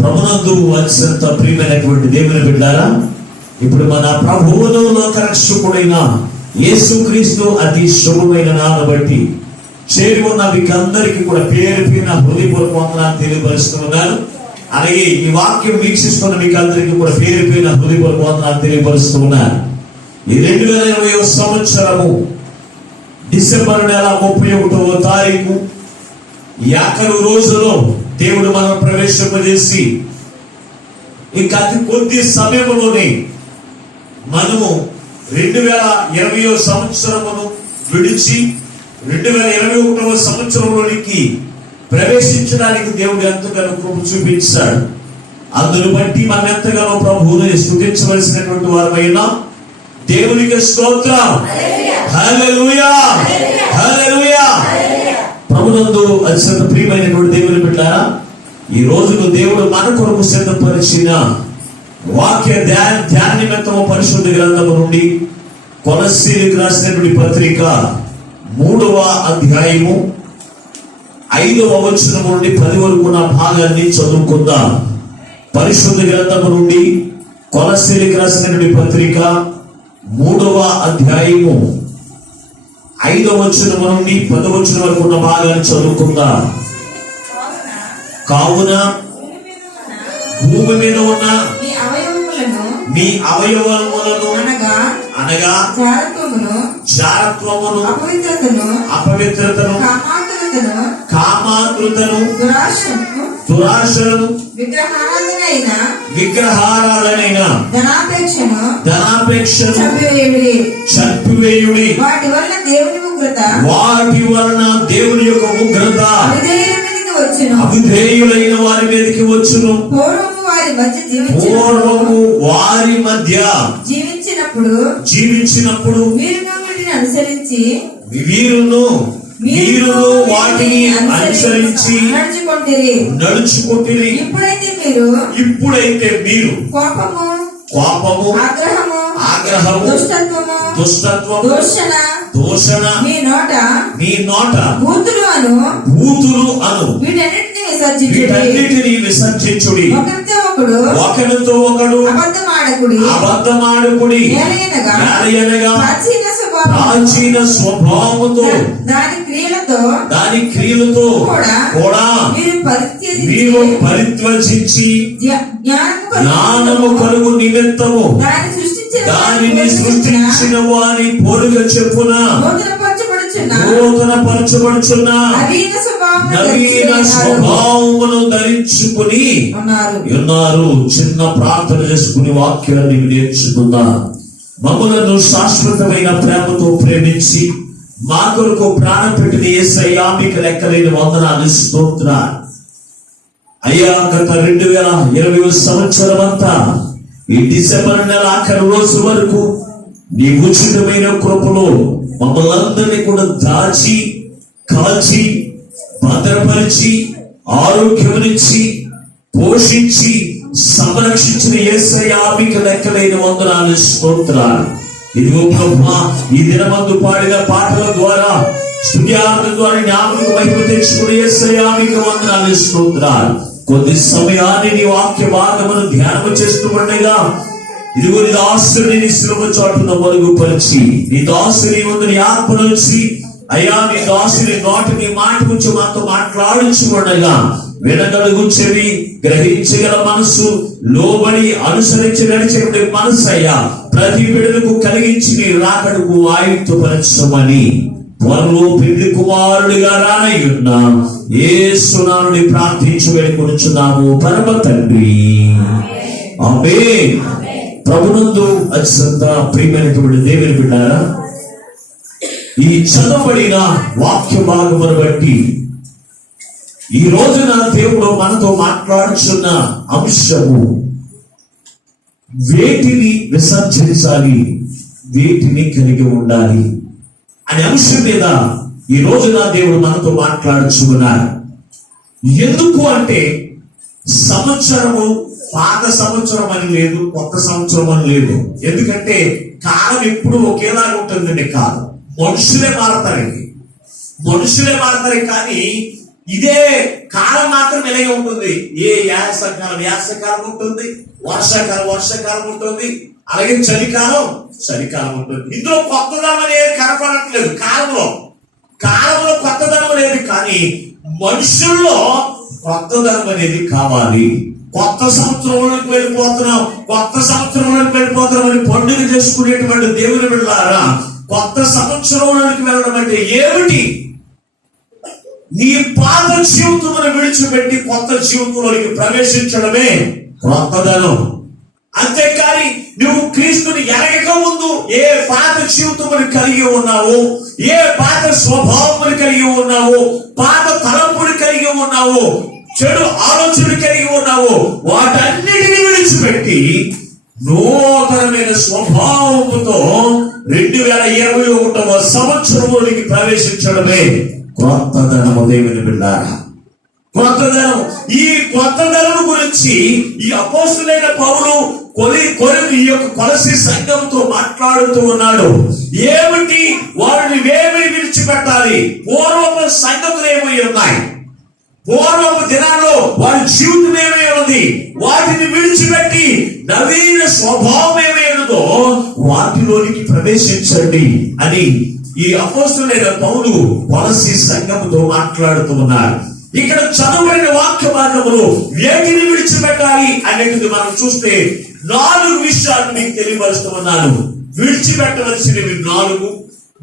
ప్రభునందు అత్యంత ప్రియమైనటువంటి దేవుని బిడ్డారా, ఇప్పుడు మన ప్రభువును లోకరక్షకుడైన యేసుక్రీస్తు అతి శుభమైన నామమును బట్టి చేరి ఉన్న మీకందరికీ కూడా పేరు పేరున హృదయపూర్వక వందనాలు తెలియపరుస్తున్నాను. అలాగే ఈ వాక్యం వీక్షిస్తున్న మీకందరికీ కూడా పేరు పేరున హృదయపూర్వక వందనాలు తెలియపరుస్తున్నాను. ఈ 2020 సంవత్సరము డిసెంబర్ నెల 31వ తారీఖు ఈ ఆఖరు రోజులో దేవుడు మనం ప్రవేశింపజేసి ఇంకా అతి కొద్ది సమయంలోనే మనము 2020వ సంవత్సరమును విడిచి 2021వ సంవత్సరంలోనికి ప్రవేశించడానికి దేవుడు ఎంతగానో కృప చూపించాడు. అందును బట్టి మనం ఎంతగానో ప్రభువుని స్తుతించవలసినటువంటి వారమైనా దేవునికి స్తోత్రం. హల్లెలూయా, హల్లెలూయా. ప్రభునందు అత్యంత ప్రియమైనటువంటి దేవుని బిడ్డలారా, ఈ రోజును దేవుడు మన కొరకు సిద్ధపరిచిన వాక్య ధ్యాన నిమిత్తము పరిశుద్ధ గ్రంథము నుండి కొలస్సీలకు రాసినటువంటి పత్రిక 3వ అధ్యాయము 5వ వచనము నుండి 10 వరకు ఉన్న భాగాన్ని చదువుకుందాం. పరిశుద్ధ గ్రంథము నుండి కొలస్సీలకు రాసినటువంటి పత్రిక 3వ అధ్యాయము 5వ వచనము నుండి 10వ వచనం వరకు ఉన్న భాగాన్ని చదువుకుందాం. కావున భూమి మీద ఉన్న మీ అవయవములను అనగా జారత్వమును, అపవిత్రతను, కామాతృతను, దురాశను, విగ్రహారాధనైన ధనాపేక్షను చంపివేయుడి. వాటి వలన దేవుని యొక్క ఉగ్రత అవిధేయులైన వారి మీదకి వచ్చును. పూర్వము వారి మధ్య జీవించినప్పుడు మీరు వాటిని అనుసరించి నడుచుకుంటురి. ఇప్పుడైతే మీరు కోపము, ఆగ్రహము, దుష్టత్వము, దూషణ మీ నోట బూతులు అను వీటన్నిటిని విసర్జించుడి. ఒకరితో ఒకడు అబద్ధమాడకుడి, ప్రాచీన స్వభావముతో దాని క్రియలతో కూడా మీరు పరిత్వజించి జ్ఞానము కలుగు నిమిత్తము దానిని సృష్టించిన వారి పోలుగ చెప్పున నూతన పరచబడుచున్న నవీన స్వభావమును ధరించుకుని ఉన్నారు. చిన్న ప్రార్థన చేసుకుని వాక్యాన్ని నేర్చుకుందాం. మమ్మలను శాశ్వతమైన ప్రేమతో ప్రేమించి మా కొరకు ప్రాణం పెట్టిన యేసయ్యా మీకు లెక్కలేని వందనాలు, స్తోత్రాలు అయ్యా. గత 2020 సంవత్సరం అంతా ఈ డిసెంబర్ నెల ఆఖరి రోజు వరకు నీ ఉచితమైన కృపలో మమ్మల్ని అందరినీ కూడా దాచి కాచి భద్రపరిచి ఆరోగ్యమునిచ్చి పోషించి సంరక్షించిన యేసయ్యా మీకు లెక్కలేని వందనాలు, స్తోత్రాలు. ఇదిగో ప్రభువా, ఈ దినమందు పాడిన పాటల ద్వారా స్తుత్యార్థం ద్వారా జ్ఞాపకం మహిమ తెచ్చుకుని యేసయ్యా మీకు వందనాలు, స్తోత్రాలు. కొద్ది సమయాన్ని నీ వాక్య భాగమును ధ్యానం చేస్తుండగా ఇదిగో నీ దాసుని నీ శిలువ చాటున మరుగుపరిచి నీ దాసుని ముందు నీ ఆత్మ నుంచి అయ్యా నీ దాసుని నోటిని మాట గురించి మాతో మాట్లాడించుకుండగా వినగలుగు చెవి, గ్రహించగల మనసు, లోబడి అనుసరించి నడిచే మనసు అయ్యా ప్రతి బిడ్డలకు కలిగించి నీ రాకడకు ఆయుక్తపరచమని త్వరలో పెళ్లి కుమారుడిగా రానయ్యున్న యేసు నామమున ప్రార్థించి వేడుకొనుచున్నాము పరమ తండ్రి, ఆమేన్. ప్రభునందు అత్యంత ప్రియమైనటువంటి దేవుని బిడ్డారా, ఈ చదవబడిన వాక్య భాగమును బట్టి ఈ రోజున దేవుడు మనతో మాట్లాడుచున్న అంశము వేటిని విసర్జించాలి, వేటిని కలిగి ఉండాలి అనే అంశం మీద ఈ రోజున దేవుడు మనతో మాట్లాడుచున్నారు. ఎందుకు అంటే సంవత్సరము పాత సంవత్సరం అని లేదు, కొత్త సంవత్సరం అని లేదు. ఎందుకంటే కాలం ఎప్పుడు ఒకేలాగా ఉంటుందండి. కాదు, మనుషులే మారతారండి, మనుషులే మారతారు. కానీ ఇదే కాలం మాత్రం ఇలాగే ఉంటుంది. ఏ యాసకాలం ఉంటుంది, వర్షాకాలం ఉంటుంది, అలాగే చలికాలం ఉంటుంది. ఇందులో కొత్తదనం అనేది కనపడట్లేదు. కాలంలో కొత్తదనం అనేది, కానీ మనుషుల్లో కొత్తదనం అనేది కావాలి. కొత్త సంవత్సరంలోకి వెళ్ళిపోతున్నాం అని పండుగ చేసుకునేటువంటి దేవుని బిడ్డలారా, కొత్త సంవత్సరంలోకి వెళ్ళడం అంటే ఏమిటి? నీ పాత జీవితమును విడిచిపెట్టి కొత్త జీవితంలోకి ప్రవేశించడమే కొత్తదనం. అంతేకాని నువ్వు క్రీస్తుని ఎరగక ముందు ఏ పాత జీవితమును కలిగి ఉన్నావు, ఏ పాత స్వభావమును కలిగి ఉన్నావు, పాత తలంపుని కలిగి ఉన్నావు, చెడు ఆలోచన కలిగి ఉన్నావు, వాటన్నిటిని విడిచిపెట్టి నూతనమైన స్వభావముతో 2021వ సంవత్సరంలోకి ప్రవేశించడమే కొత్తదనము. దేవుని బిడ్డారా, కొత్తదనం. ఈ కొత్తదనం గురించి ఈ అపోస్తులైన పౌలు ఈ యొక్క కొలసి సంఘంతో మాట్లాడుతూ ఉన్నాడు. ఏమిటి? వారిని ఏమని విడిచిపెట్టాలి? పూర్వపు సంగతులు ఏమై ఉన్నాయి, పూర్వపు దినాల్లో వారి జీవితం ఏమై ఉంది, వాటిని విడిచిపెట్టి నవీన స్వభావం ఏమైనదో వాటిలోనికి ప్రవేశించండి అని ఈ అపోస్తులైన పౌలు కొలసి సంఘముతో మాట్లాడుతూ ఉన్నారు. ఇక్కడ చదవబడిన వాక్య భాగములు వేటిని విడిచిపెట్టాలి అనేది మనం చూస్తే 4 విషయాలు మీకు తెలియపరుస్తూ ఉన్నాను. విడిచిపెట్టవలసినవి 4,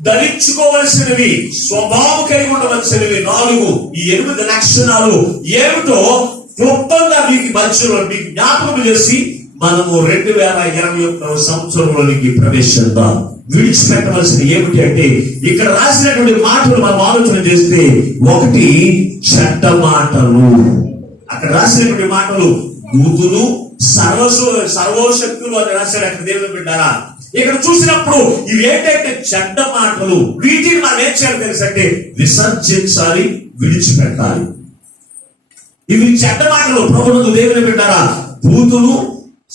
ధరించుకోవలసినవి, స్వభావం కలిగి ఉండవలసినవి 4. ఈ 8 లక్షణాలు ఏమిటో క్లుప్తంగా మీకు మధ్యలో మీకు జ్ఞాపకం చేసి మనము 2021వ సంవత్సరంలోనికి ప్రవేశిద్దాం. విడిచిపెట్టవలసిన ఏమిటి అంటే, ఇక్కడ రాసినటువంటి మాటలు మనం ఆలోచన చేస్తే, 1 చెడ్డ మాటలు. అక్కడ రాసినటువంటి మాటలు బూతులు, సర్వశక్తులు అని రాశాడు అక్కడ దేవుని బిడ్డారా. ఇక్కడ చూసినప్పుడు ఇవి ఏంటంటే చెడ్డ మాటలు. వీటిని మనం ఏం చేయాలి తెలుసంటే విసర్జించాలి, విడిచిపెట్టాలి. ఇవి చెడ్డ మాటలు. ప్రభువుకు దేవుని బిడ్డారా, బూతులు,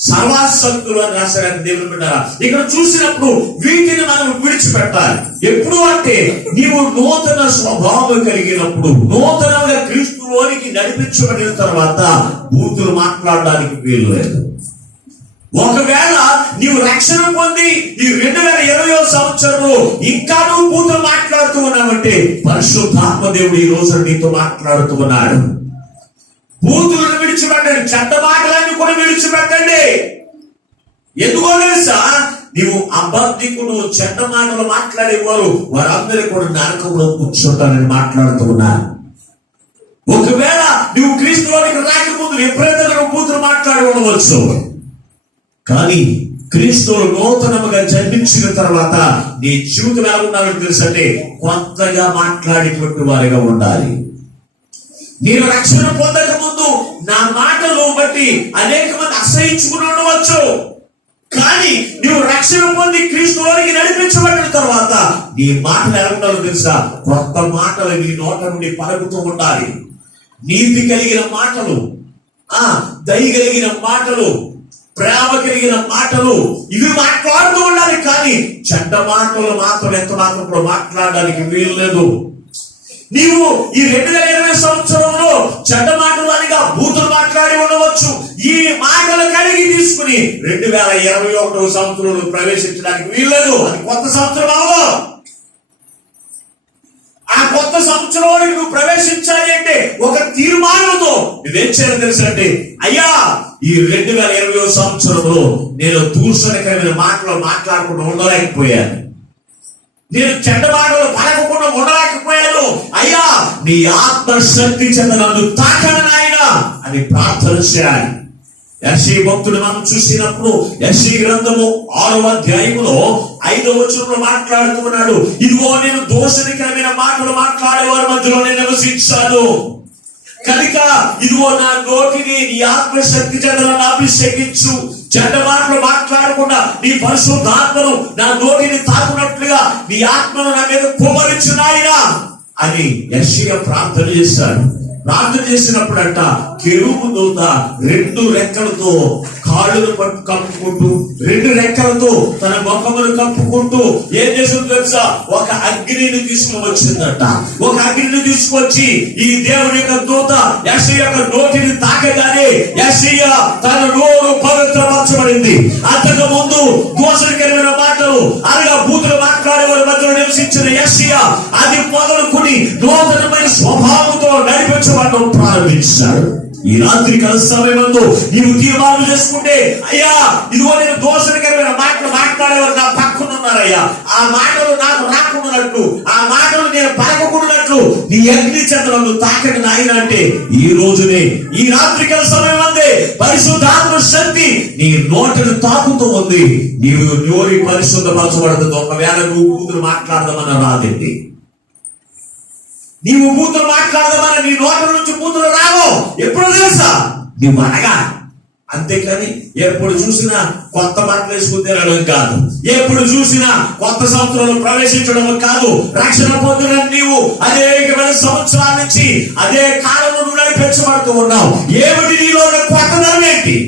సర్వాసక్తులు అని రాశాడు దేవుని బిడ్డారా. ఇక్కడ చూసినప్పుడు వీటిని మనం విడిచిపెట్టాలి. ఎప్పుడు అంటే నీవు నూతన స్వభావం కలిగినప్పుడు, నూతనంగా క్రీస్తులోనికి నడిపించబడిన తర్వాత బూతులు మాట్లాడడానికి వీలు లేదు. ఒకవేళ నీవు రక్షణ పొంది ఈ 2020వ సంవత్సరంలో ఇంకా నువ్వు బూతులు మాట్లాడుతూ ఉన్నావంటే పరిశుద్ధాత్మ దేవుడు ఈ రోజు నీతో మాట్లాడుతూ ఉన్నాడు. బూతులను విడిచిపెట్టండి, చెడ్డ మాటలన్నీ కూడా విడిచిపెట్టండి. ఎందుకో తెలుసా? నీవు అబద్ధికులు, చెడ్డ మాటలు మాట్లాడేవారు వారందరూ కూడా నరకంలో కూర్చుంటారని మాట్లాడుతూ ఉన్నారు. ఒకవేళ నువ్వు క్రీస్తులోనికి రాకముందు ఎప్పుడైతే బూతులు మాట్లాడి ఉండవచ్చు, కానీ క్రీస్తువు నూతనముగా జన్మించిన తర్వాత నీ జీవితం ఎలా ఉండాలని తెలుసంటే కొత్తగా మాట్లాడేటువంటి వారిగా ఉండాలి. నేను రక్షణ పొందక ముందు నా మాటలు బట్టి అనేక మంది అసహించుకుని ఉండవచ్చు, కానీ నువ్వు రక్షణ పొంది క్రీస్తులోనికి నడిపించబడిన తర్వాత నీ మాటలు ఎలా ఉండాలో తెలుసా? కొత్త మాటలు నీ నోట నుండి పలుకుతూ ఉండాలి. నీతి కలిగిన మాటలు, దయ కలిగిన మాటలు, ప్రేమ కలిగిన మాటలు, ఇవి మాట్లాడుతూ ఉండాలి. కానీ చెడ్డ మాటలు మాత్రం ఎంత మాత్రం కూడా మాట్లాడడానికి వీలు లేదు. నీవు ఈ 2020 సంవత్సరంలో చెడ్డ మాటలు అనిగా బూతులు మాట్లాడి ఉండవచ్చు. ఈ మాటలు కలిగి తీసుకుని 2021వ సంవత్సరంలో ప్రవేశించడానికి వీల్లేదు. అది కొత్త సంవత్సరం అవ్వదు. ఆ కొత్త సంవత్సరంలోకి నువ్వు ప్రవేశించాలి అంటే ఒక తీర్మానంతో నువ్వేం చేయాలి తెలుసంటే, అయ్యా ఈ 2020వ సంవత్సరంలో నేను దూషణకరమైన మాటలు మాట్లాడకుండా ఉండలేకపోయాను, నేను చెడ్డ మాటలు పలకకుండా ఉండలేకపోయాను. అయ్యా నీ ఆత్మశక్తి చెంద నన్ను తాకని నాయనా అని ప్రార్థన చేయాలి. యెషయా భక్తుడు మనం చూసినప్పుడు యెషయా గ్రంథము 6వ అధ్యాయములో 5వ వచనంలో మాట్లాడుతూ ఉన్నాడు, ఇదిగో నేను దోషణకరమైన మాటలు మాట్లాడేవారి మధ్యలో నేను నివసించాను కనుక ఇదిగో నా నోటిని నీ ఆత్మశక్తి చేత నన్ను అభిషేకించు, చెడ్డ మాటలు మాట్లాడకుండా నీ పరిశుద్ధాత్మను నా నోటిని తాకున్నట్లుగా నీ ఆత్మను నా మీద కుమ్మరించు నాయనా అని యెషయా ప్రార్థన చేశాడు. ప్రార్థన చేసినప్పుడంట కెరూబు దూత 2 రెక్కలతో కాళ్ళను కప్పుకుంటూ 2 రెక్కలతో తన ముఖమును కప్పుకుంటూ ఏం చేసిందో తెలుసా? ఒక అగ్నిని తీసుకుని వచ్చిందట. ఒక అగ్నిని తీసుకొచ్చి ఈ దేవుని యొక్క దూత యెషయా యొక్క నోటిని తాకగానే యెషయా తన నోరు పవిత్రపరచబడింది. అంతకు ముందు దోషకరమైన మాటలు అనగా బూతులు మాట్లాడే వారి మధ్యలో నివసించిన యెషయా అది మొదలుకొని నూతనమైన స్వభావంతో నడిపించబడడం ప్రారంభించాడు. ఈ రాత్రి కాల సమయమందు నీవు తీర్మానం చేసుకుంటే, అయ్యా ఇదిగో నేను దోషకరమైన మాటలు మాట్లాడేవారు నా పక్కన ఉన్నారయ్యా, ఆ మాటలు నాకు రాకుండానట్లు, ఆ మాటలు నేను పలకకుండానట్లు నీ అగ్ని చంద్రులను తాకని నాయన అంటే ఈ రోజునే ఈ రాత్రి కాల సమయం అందే పరిశుద్ధాత్మ శక్తి నీ నోటిని తాకుతూ ఉంది. నీవు నోరి పరిశుద్ధపరచబడుతుంది. ఒకవేళ నువ్వు కూతురు మాట్లాడదామని రాదండి, నీవు బూతులు మాట్లాడదామని నీ నోటి నుంచి బూతులు రావు. ఎప్పుడు తెలుసా? నువ్వు అనగా. అంతేకాని ఎప్పుడు చూసినా కొత్త బట్టలు వేసుకుని తిరగడం కాదు, ఎప్పుడు చూసినా కొత్త సంవత్సరంలో ప్రవేశించడం కాదు. రక్షణ పొందిన నీవు అనేకమైన సంవత్సరాల నుంచి అదే కాలంలో నువ్వు నడిపించబడుతూ ఉన్నావు. ఏమిటి నీలో కొత్తదనం ఏంటి?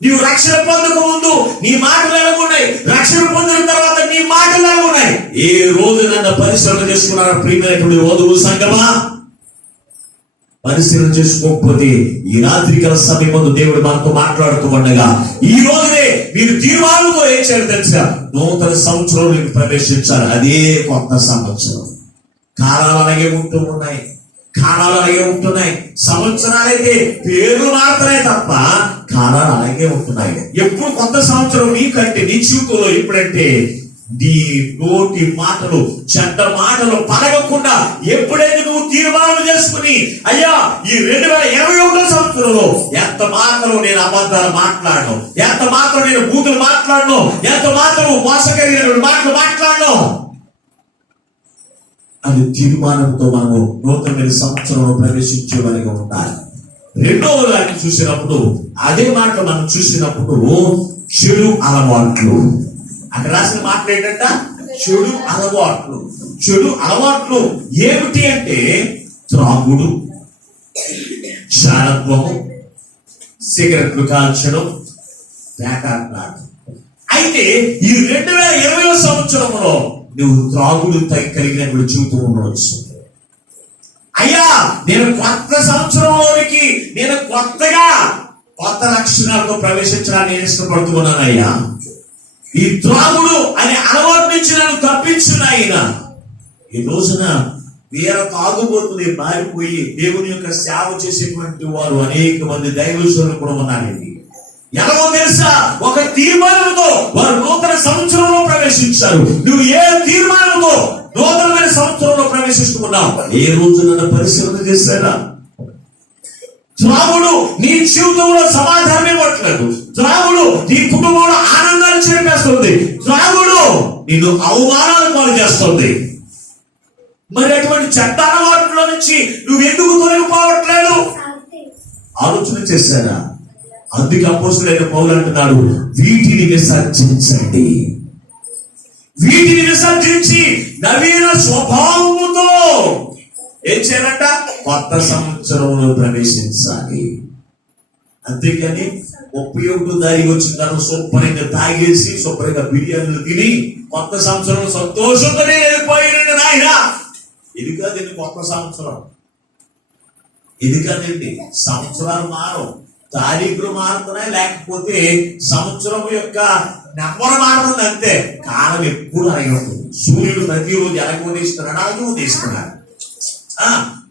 నీవు రక్షణ పొందక ముందు నీ మాటలు ఎలా ఉన్నాయి, రక్షణ పొందిన తర్వాత నీ మాటలు ఎలా ఉన్నాయి? ఏ రోజు నన్ను పరిశీలన చేసుకున్నారా ప్రియమైనటువంటి వధువు సంగమా? పరిశీలన చేసుకోకపోతే ఈ రాత్రి కాల సమయం దేవుడు మనతో మాట్లాడుతూ ఉండగా ఈ రోజునే మీరు తీర్మానంతో ఏం చేయాలి తెలుసా? నూతన సంవత్సరంలోకి ప్రవేశించాలి. అదే కొత్త సంవత్సరం. కాలాలు అలాగే ఉంటూ ఉన్నాయి, కాలాలు అలాగే ఉంటున్నాయి. సంవత్సరాలైతే పేర్లు మారుతున్నాయి తప్ప కాలాలు అలాగే ఉంటున్నాయి. ఎప్పుడు కొత్త సంవత్సరం నీకంటే నీ జీవితంలో ఎప్పుడంటే నీ నోటి మాటలు చెడ్డ మాటలు పలగకుండా ఎప్పుడైతే నువ్వు తీర్మానం చేసుకుని అయ్యా ఈ 2021 సంవత్సరంలో ఎంత మాత్రం నేను అబద్ధాలు మాట్లాడను, ఎంత మాత్రం నేను బూతులు మాట్లాడను, ఎంత మాత్రం మోసకరమైన మాటలు మాట్లాడను అది తీర్మానంతో మనము నూతన సంవత్సరంలో ప్రవేశించేవారిగా ఉండాలి. రెండవ దాన్ని చూసినప్పుడు అదే మాట మనం చూసినప్పుడు చెడు అలవాట్లు. అక్కడ రాసిన మాటలు ఏంటంట? చెడు అలవాట్లు. చెడు అలవాట్లు ఏమిటి అంటే త్రాగుడు, శానత్వము, సిగరెట్లు కాల్చడం, పేకాట్లాడు. అయితే ఈ 2020 సంవత్సరంలో నువ్వు త్రాగుడు కలిగినటువంటి జీవితం ఉండవచ్చు. అయ్యా నేను కొత్త సంవత్సరంలోనికి నేను కొత్త లక్షణాలతో ప్రవేశించడానికి నేను ఇష్టపడుతున్నానయ్యా. ఈ త్రాగుడు అనే అలవాటు నుంచి నన్ను తప్పించున్నాయినా. ఈ రోజున వేరే తాగుబోతుని మారిపోయి దేవుని యొక్క సేవ చేసేటువంటి వారు అనేక మంది దైవజనులు కూడా ఉన్నారండి. ఎలాగో తెలుసా? ఒక తీర్మానంతో వారు నూతన సంవత్సరంలో ప్రవేశించారు. నువ్వు ఏ తీర్మానంతో నూతనమైన సంవత్సరంలో ప్రవేశిస్తున్నావు? ఏ రోజు నన్ను పరిశీలన చేశారా? త్రాగుడు నీ జీవితంలో సమాధానం ఇవ్వట్లేదు. త్రాగుడు నీ కుటుంబంలో ఆనందాన్ని చేపేస్తుంది. త్రాగుడు నిన్ను అవమానాలు పాలు చేస్తుంది. మరి అటువంటి చెడ్డ అలవాట్ల నుంచి నువ్వు ఎందుకు తొలగిపోవట్లేదు? ఆలోచన చేశారా? అందుకే అపోస్తలుడైన పౌలు అంటున్నాడు, వీటిని విసర్జించండి. వీటిని విసర్జించి నవీన స్వభావముతో ఏం చేయాలంట? కొత్త సంవత్సరంలో ప్రవేశించాలి. అంతేకాని 31 తారీఖు వచ్చిన తర్వాత శుభ్రంగా తాగేసి శుభ్రంగా బిర్యానీలు తిని కొత్త సంవత్సరం సంతోషంతోనే వెళ్ళిపోయినండి నాయన. ఇది కాదండి కొత్త సంవత్సరం. ఇది కాదండి. సంవత్సరాలు మారవు, తారీఖులు మారుతున్నాయి, లేకపోతే సంవత్సరం యొక్క నెంబర్ మారుతుంది అంతే. కాలం ఎప్పుడు అలాగే ఉంటుంది. సూర్యుడు ప్రతిరోజు ఎలాగ ఉదయిస్తున్నాడు అలాగే ఉదయిస్తున్నాడు.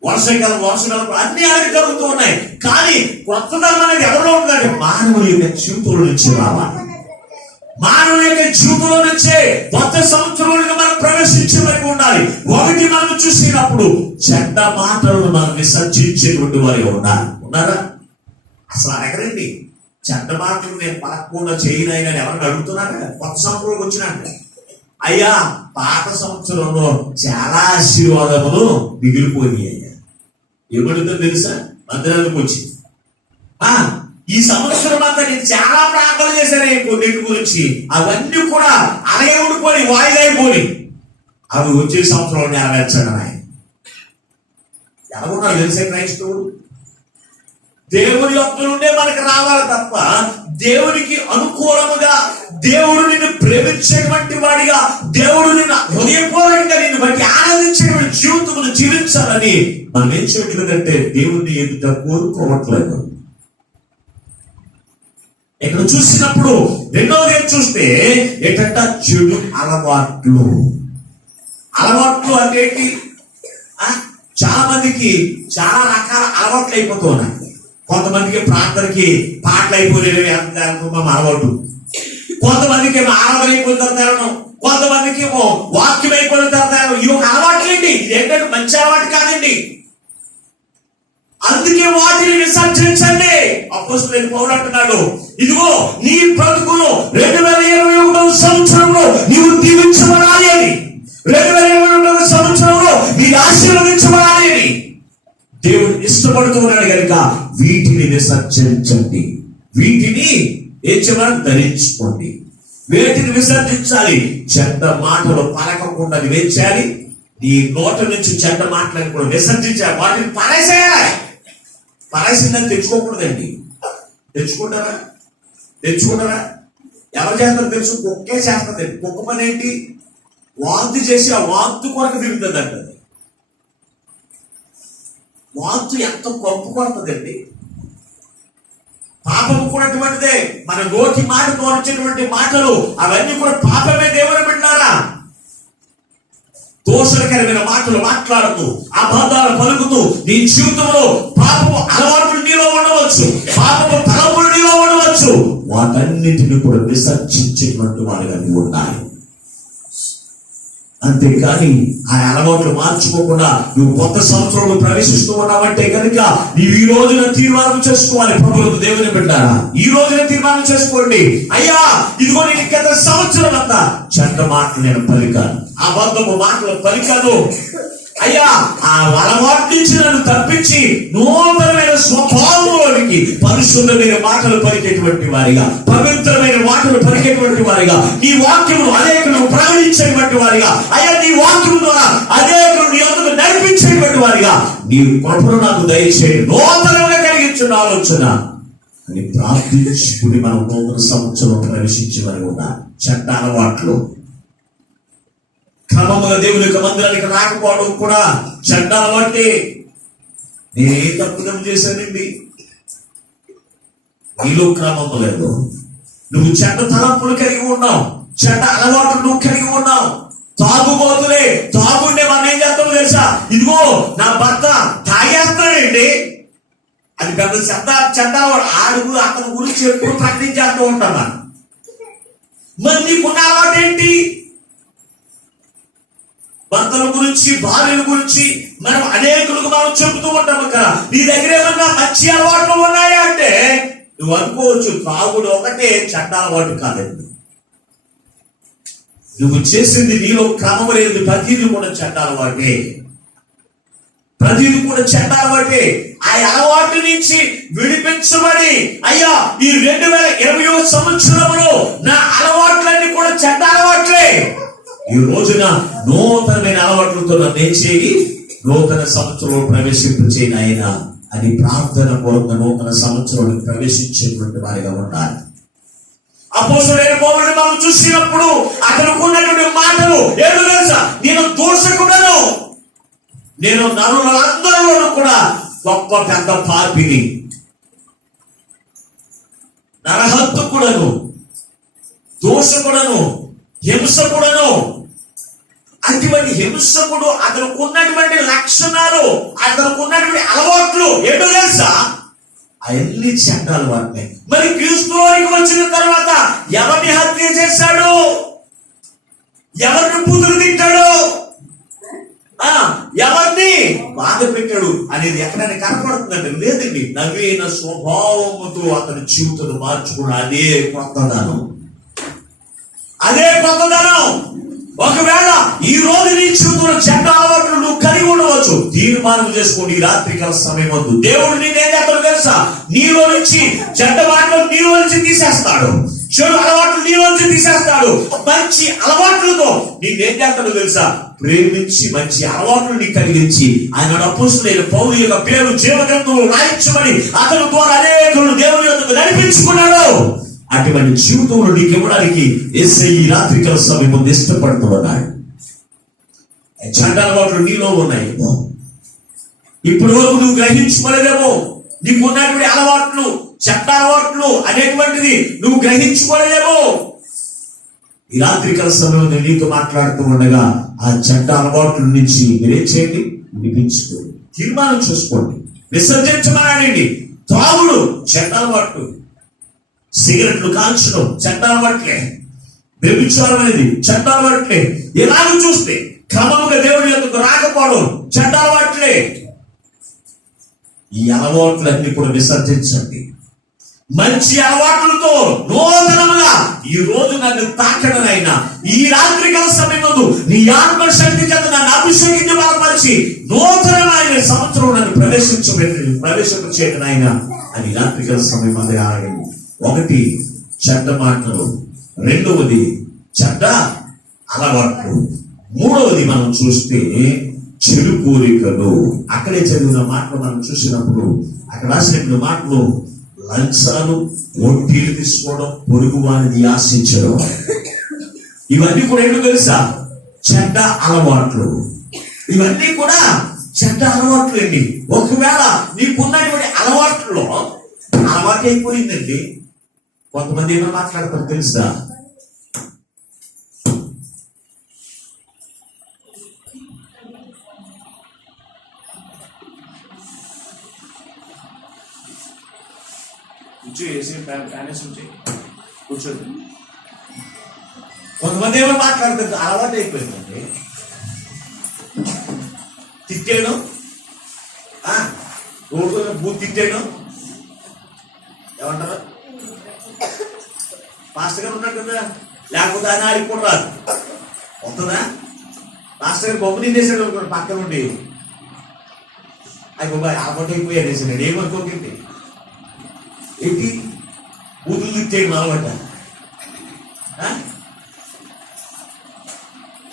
వర్షాకాలం అన్ని అలాగే జరుగుతూ ఉన్నాయి. కానీ కొత్తదనం అనేది ఎవరిలో ఉందంటే మానవుని యొక్క జీవితంలో నుంచి రావాలి. మానవుని యొక్క జీవితంలో నుంచే కొత్త సంవత్సరంలో మనం ప్రవేశించే వరకు ఉండాలి. ఒకటి మనం చూసినప్పుడు చెడ్డ మాటలను మనం విసర్జించేటువంటి వారి ఉన్నారా? అసలు అడగరండి. చెడ్డ మాటలు నేను పలకకుండా చేయనైనా ఎవరిని అడుగుతున్నారా? కొత్త సంవత్సరంలోకి వచ్చినాక అయ్యా పాత సంవత్సరంలో చాలా ఆశీర్వాదములు మిగిలిపోయి అయ్యా. ఏమడుగుతుందో తెలుసా? మందిరానికి వచ్చి ఈ సంవత్సరం అంతా నేను చాలా ప్రార్థన చేశాను కొన్నింటి గురించి, అవన్నీ కూడా అలాగే ఉండిపోయి వాయిదా అయిపోయి అవి వచ్చే సంవత్సరంలో నెరవేర్చడం. ఎలాగున్నాడు తెలిసే క్రైస్తవుడు? దేవుని యొక్క నుండే మనకు రావాలి తప్ప దేవునికి అనుకూలముగా, దేవుడు నిన్ను ప్రేమించేటువంటి వాడిగా, దేవుడు నిన్ను హృదయపూర్వకంగా నిన్ను బట్టి ఆనందించేటువంటి జీవితమును జీవించాలని మనం ఏం చేయట్లేదంటే దేవుణ్ణి ఎదుట కోరుకోవట్లేదు. ఇక్కడ చూసినప్పుడు రెండోది ఏం చూస్తే ఏంటంట, చెడు అలవాట్లు. అలవాట్లు అంటే ఏంటి? చాలా మందికి చాలా రకాల అలవాట్లు అయిపోతూ ఉన్నాయి. కొంతమందికి ప్రార్థనకి పాటలు అయిపోయినవి అలవాటు, కొంతమందికి ఏమో ఆరాధన అయిపోతారు తేరడం, కొంతమందికి ఏమో వాక్యం అయిపోయిన తేరడం. ఇవి ఒక అలవాట్లేండి, ఏంటంటే మంచి అలవాటు కాదండి. అందుకే వాటిని విసర్జించండి. అపోస్తలుడైన పౌలు అంటున్నాడు, ఇదిగో నీ బ్రతుకును 2021వ సంవత్సరంలో నీవు దీవించబడాలి అని, 2021వ సంవత్సరంలో నీవు ఆశీర్వదించబడాలి అని దేవుడు ఇష్టపడుతూ ఉన్నాడు కనుక వీటిని విసర్జించండి. వీటిని ధరించుకోండి. వేటిని విసర్జించాలి? చెడ్డ మాటలు పలకకుండా వేచాలి. నీ నోట నుంచి చెడ్డ మాటలను కూడా విసర్జించాలి. వాటిని పరేసేయాలి. పరేసిందని తెచ్చుకోకూడదండి. తెచ్చుకుంటారా? ఎవరు చేస్తారు తెలుసు? కుక్కే చేస్తుంది. కుక్క పని ఏంటి? వాంతి చేసి ఆ వాంతు కొరకు తిరుగుతుంది అంటది. వాంతు ఎంత కంపు కొడుతుందండి. పాపము కూడా అటువంటిదే. మన నోటి మాటతో వచ్చినటువంటి మాటలు అవన్నీ కూడా పాపమే. దేవుని బిడ్డలారా, దోషకరమైన మాటలు మాట్లాడుతూ, అబద్ధాలు పలుకుతూ నీ జీవితంలో పాపము అలవాట్లు నీలో ఉండవచ్చు, పాపము తలపులు నీలో ఉండవచ్చు. వాటన్నిటిని కూడా విసర్జించేటువంటి వారిగా ఉండాలి. అంతేకాని ఆ అలవాట్లు మార్చుకోకుండా నువ్వు కొత్త సంవత్సరంలో ప్రవేశిస్తూ ఉన్నావంటే కనుక నీవు ఈ రోజున తీర్మానం చేసుకోవాలి. ప్రభుత్వ దేవుని బిడ్డారా, ఈ రోజున తీర్మానం చేసుకోండి. అయ్యా, ఇదిగో నేను గత సంవత్సరం అంతా చెడ్డ మాటలు నేను పలికాను, అబద్ధపు మాటలు పలికాను. అయ్యా, ఆ అలవాటు నుంచి నన్ను తప్పించి నూతనమైన స్వభావంలోనికి పరిశుద్ధమైన మాటలు పలికేటువంటి వారిగా, పవిత్రమైన మాటలు పలికేటువంటి వారిగా, నీ వాక్యమును అనేకులను ప్రకటించేటువంటి వారిగా, అయ్యా నీ వాక్యము ద్వారా అనేకులు నీ వద్దకు నడిపించేటువంటి వారిగా నీ కృపను నాకు దయచేయండి, నూతనంగా కలిగించిన ఆలోచన అని ప్రార్థించుకుని మనం నూతన సంవత్సరం ప్రవేశించే వారి ఉండాలి. చెడ్డ అలవాట్లు క్రమముగా దేవుని యొక్క మందిరానికి రాకపోవడం కూడా చెడ్డ అలవాటే. నేను ఏ తప్పుదం చేశానండి? నీలో క్రమము లేదు. నువ్వు చెడ్డ తలంపులు కలిగి ఉన్నావు, చెడ్డ అలవాట్లు నువ్వు కలిగి ఉన్నావు. తాగుబోతులే, తాగుండే మనం ఏం చేస్తామో తెలుసా? ఇదిగో నా భర్త తాగేస్తాడండి, అది పెద్ద చెడ్డ ఆడుగు అతని గురించి ఎప్పుడు ప్రకటించేస్తూ ఉంటామా? మరి నీకున్న అలవాటు ఏంటి? భర్తల గురించి, భార్యల గురించి మనం అనేకులకు మనం చెబుతూ ఉంటాము కదా. నీ దగ్గర ఏమన్నా మంచి అలవాట్లు ఉన్నాయా అంటే నువ్వు అనుకోవచ్చు తాగుడు ఒకటే చెడ్డ అలవాటు కాదండి. నువ్వు చేసింది నీలో క్రమం లేదు. ప్రతిదీ కూడా చెడ్డ అలవాటే, ప్రతిదీ కూడా చెడ్డ అలవాటే. ఆ అలవాటు నుంచి విడిపించబడి అయ్యా ఈ 2021వ సంవత్సరంలో నా అలవాట్లన్నీ కూడా చెడ్డ అలవాట్లే, ఈ రోజున నూతనమైన అలవాట్లతో నన్ను ఏం చేయి, నూతన సంవత్సరంలో ప్రవేశింపచేయని ఆయన అని ప్రార్థన పూర్వక నూతన సంవత్సరంలో ప్రవేశించేటువంటి వారిగా ఉండాలి. అపోస్తలుడైన పౌలుని మనం చూసినప్పుడు అతనికి ఉన్నటువంటి మాటలు ఏదో తెలుసా? నేను దోషకుడను, నేను నరులందరిలోనూ కూడా గొప్ప పెద్ద పాపిని, నరహంతకుడను, దోషకుడను, హింసకుడను. అటువంటి హింసకుడు అతనికి ఉన్నటువంటి లక్షణాలు, అతనికి ఉన్నటువంటి అలవాట్లు ఏంటో తెలుసా? అవన్నీ చెడ్డ అలవాట్లే. మరి క్రీస్తులోకి వచ్చిన తర్వాత ఎవరిని హత్య చేశాడు, ఎవరిని బూతులు తిట్టాడు, ఎవరిని బాధ పెట్టాడు అనేది ఎక్కడైనా కనపడుతుందండి? లేదండి. నవీన స్వభావముతో అతని జీవితాన్ని మార్చుకున్న అదే కొత్తదనం, అదే కొత్తదనం. ఒకవేళ ఈ రోజు నీ జీవితంలో చెడ్డ అలవాట్లు నువ్వు కలిగి ఉండవచ్చు. తీర్మానం చేసుకోండి, ఈ రాత్రికాల సమయం వద్దు. దేవుడు నేనేం చేస్తాడు తెలుసా? నీలో నుంచి చెడ్డ మాటలు నీలో నుంచి తీసేస్తాడు, చెడు అలవాట్లు నీలో నుంచి తీసేస్తాడు. మంచి అలవాట్లతో నేనేం చేస్తాడు తెలుసా? ప్రేమించి మంచి అలవాట్లు నీకు కలిగించి ఆయన అపోస్తలుడైన పౌలు యొక్క పేరు జీవగ్రంథంలో రాయించమని అతని ద్వారా అనేకులను దేవుని యొద్దకు నడిపించుకున్నాడు. అటువంటి జీవితంలో నీకు ఇవ్వడానికి యేసయ్య ఈ రాత్రికాల సమయం ముందు ఇష్టపడుతూ ఉన్నాడు. చెడ్డ అలవాట్లు నీలో ఉన్నాయేమో, ఇప్పుడు వరకు నువ్వు గ్రహించుకోలేదేమో. నీకు ఉన్నటువంటి అలవాట్లు, చెడ్డ అలవాట్లు అనేటువంటిది నువ్వు గ్రహించుకోలేదేమో. ఈ రాత్రికాల సమయంలో నీతో మాట్లాడుతూ ఉండగా ఆ చెడ్డ అలవాట్ల నుంచి మీరేం చేయండి, విడిపించుకోండి, తీర్మానం చేసుకోండి, విసర్జించమనండి. త్రాగుడు చెడ్డ అలవాట్లు, సిగరెట్లు కాల్చడం చెడ్డ అలవాట్లే, వ్యభిచారం అనేది చెడ్డ అలవాట్లే. ఎలాగ చూస్తే క్రమంగా దేవుడి యొద్దకు రాకపోవడం చెడ్డ అలవాట్లే. ఈ అలవాట్లన్నీ కూడా విసర్జించండి. మంచి అలవాట్లతో నూతనముగా ఈ రోజు నన్ను తాకడనైనా ఈ రాత్రికాల సమయంలో నీ ఆత్మశక్తి చేత నన్ను అభిషేకించి బలపరిచి నూతనమైన సంవత్సరం నన్ను ప్రవేశింపచేయనైనా అని రాత్రికాల సమయం అదే ఆగండి. ఒకటి చెడ్డ మాటలు, రెండవది చెడ్డ అలవాట్లు, మూడవది మనం చూస్తే చెడు కోరికలు. అక్కడే చదివిన మాటలు మనం చూసినప్పుడు అక్కడ రాసిన మాటలు లంచాలు, వడ్డీలు తీసుకోవడం, పొరుగు వారిని ఆశించడం, ఇవన్నీ కూడా ఏంటో తెలుసా? చెడ్డ అలవాట్లు. ఇవన్నీ కూడా చెడ్డ అలవాట్లు అండి. ఒకవేళ నీకున్నటువంటి అలవాట్లలో అలవాటు అయిపోయిందండి. కొంతమంది ఏమో మాట్లాడతారు తెలుసా? కూర్చోండి. కొంతమంది ఏమో మాట్లాడుతుంది అలవాటు అయిపోయిందండి. తిట్టాను, రోడ్డు బూత్ తిట్టాను, ఏమంటారు? మాస్టర్ గారు ఉన్నాడు కదా, లేకపోతే ఆయన ఆడికి కూడా రాదు. వస్తుందా? మాస్టర్ గారు బొమ్మ తినేసాడు అనుకోండి పక్కన ఉండి, అయ్యి బాబాయ్ అలవాటు అయిపోయాడు వేసాడు. ఏమనుకోకండి, ఏంటి బూతులు తిట్టేయడం అలవాట?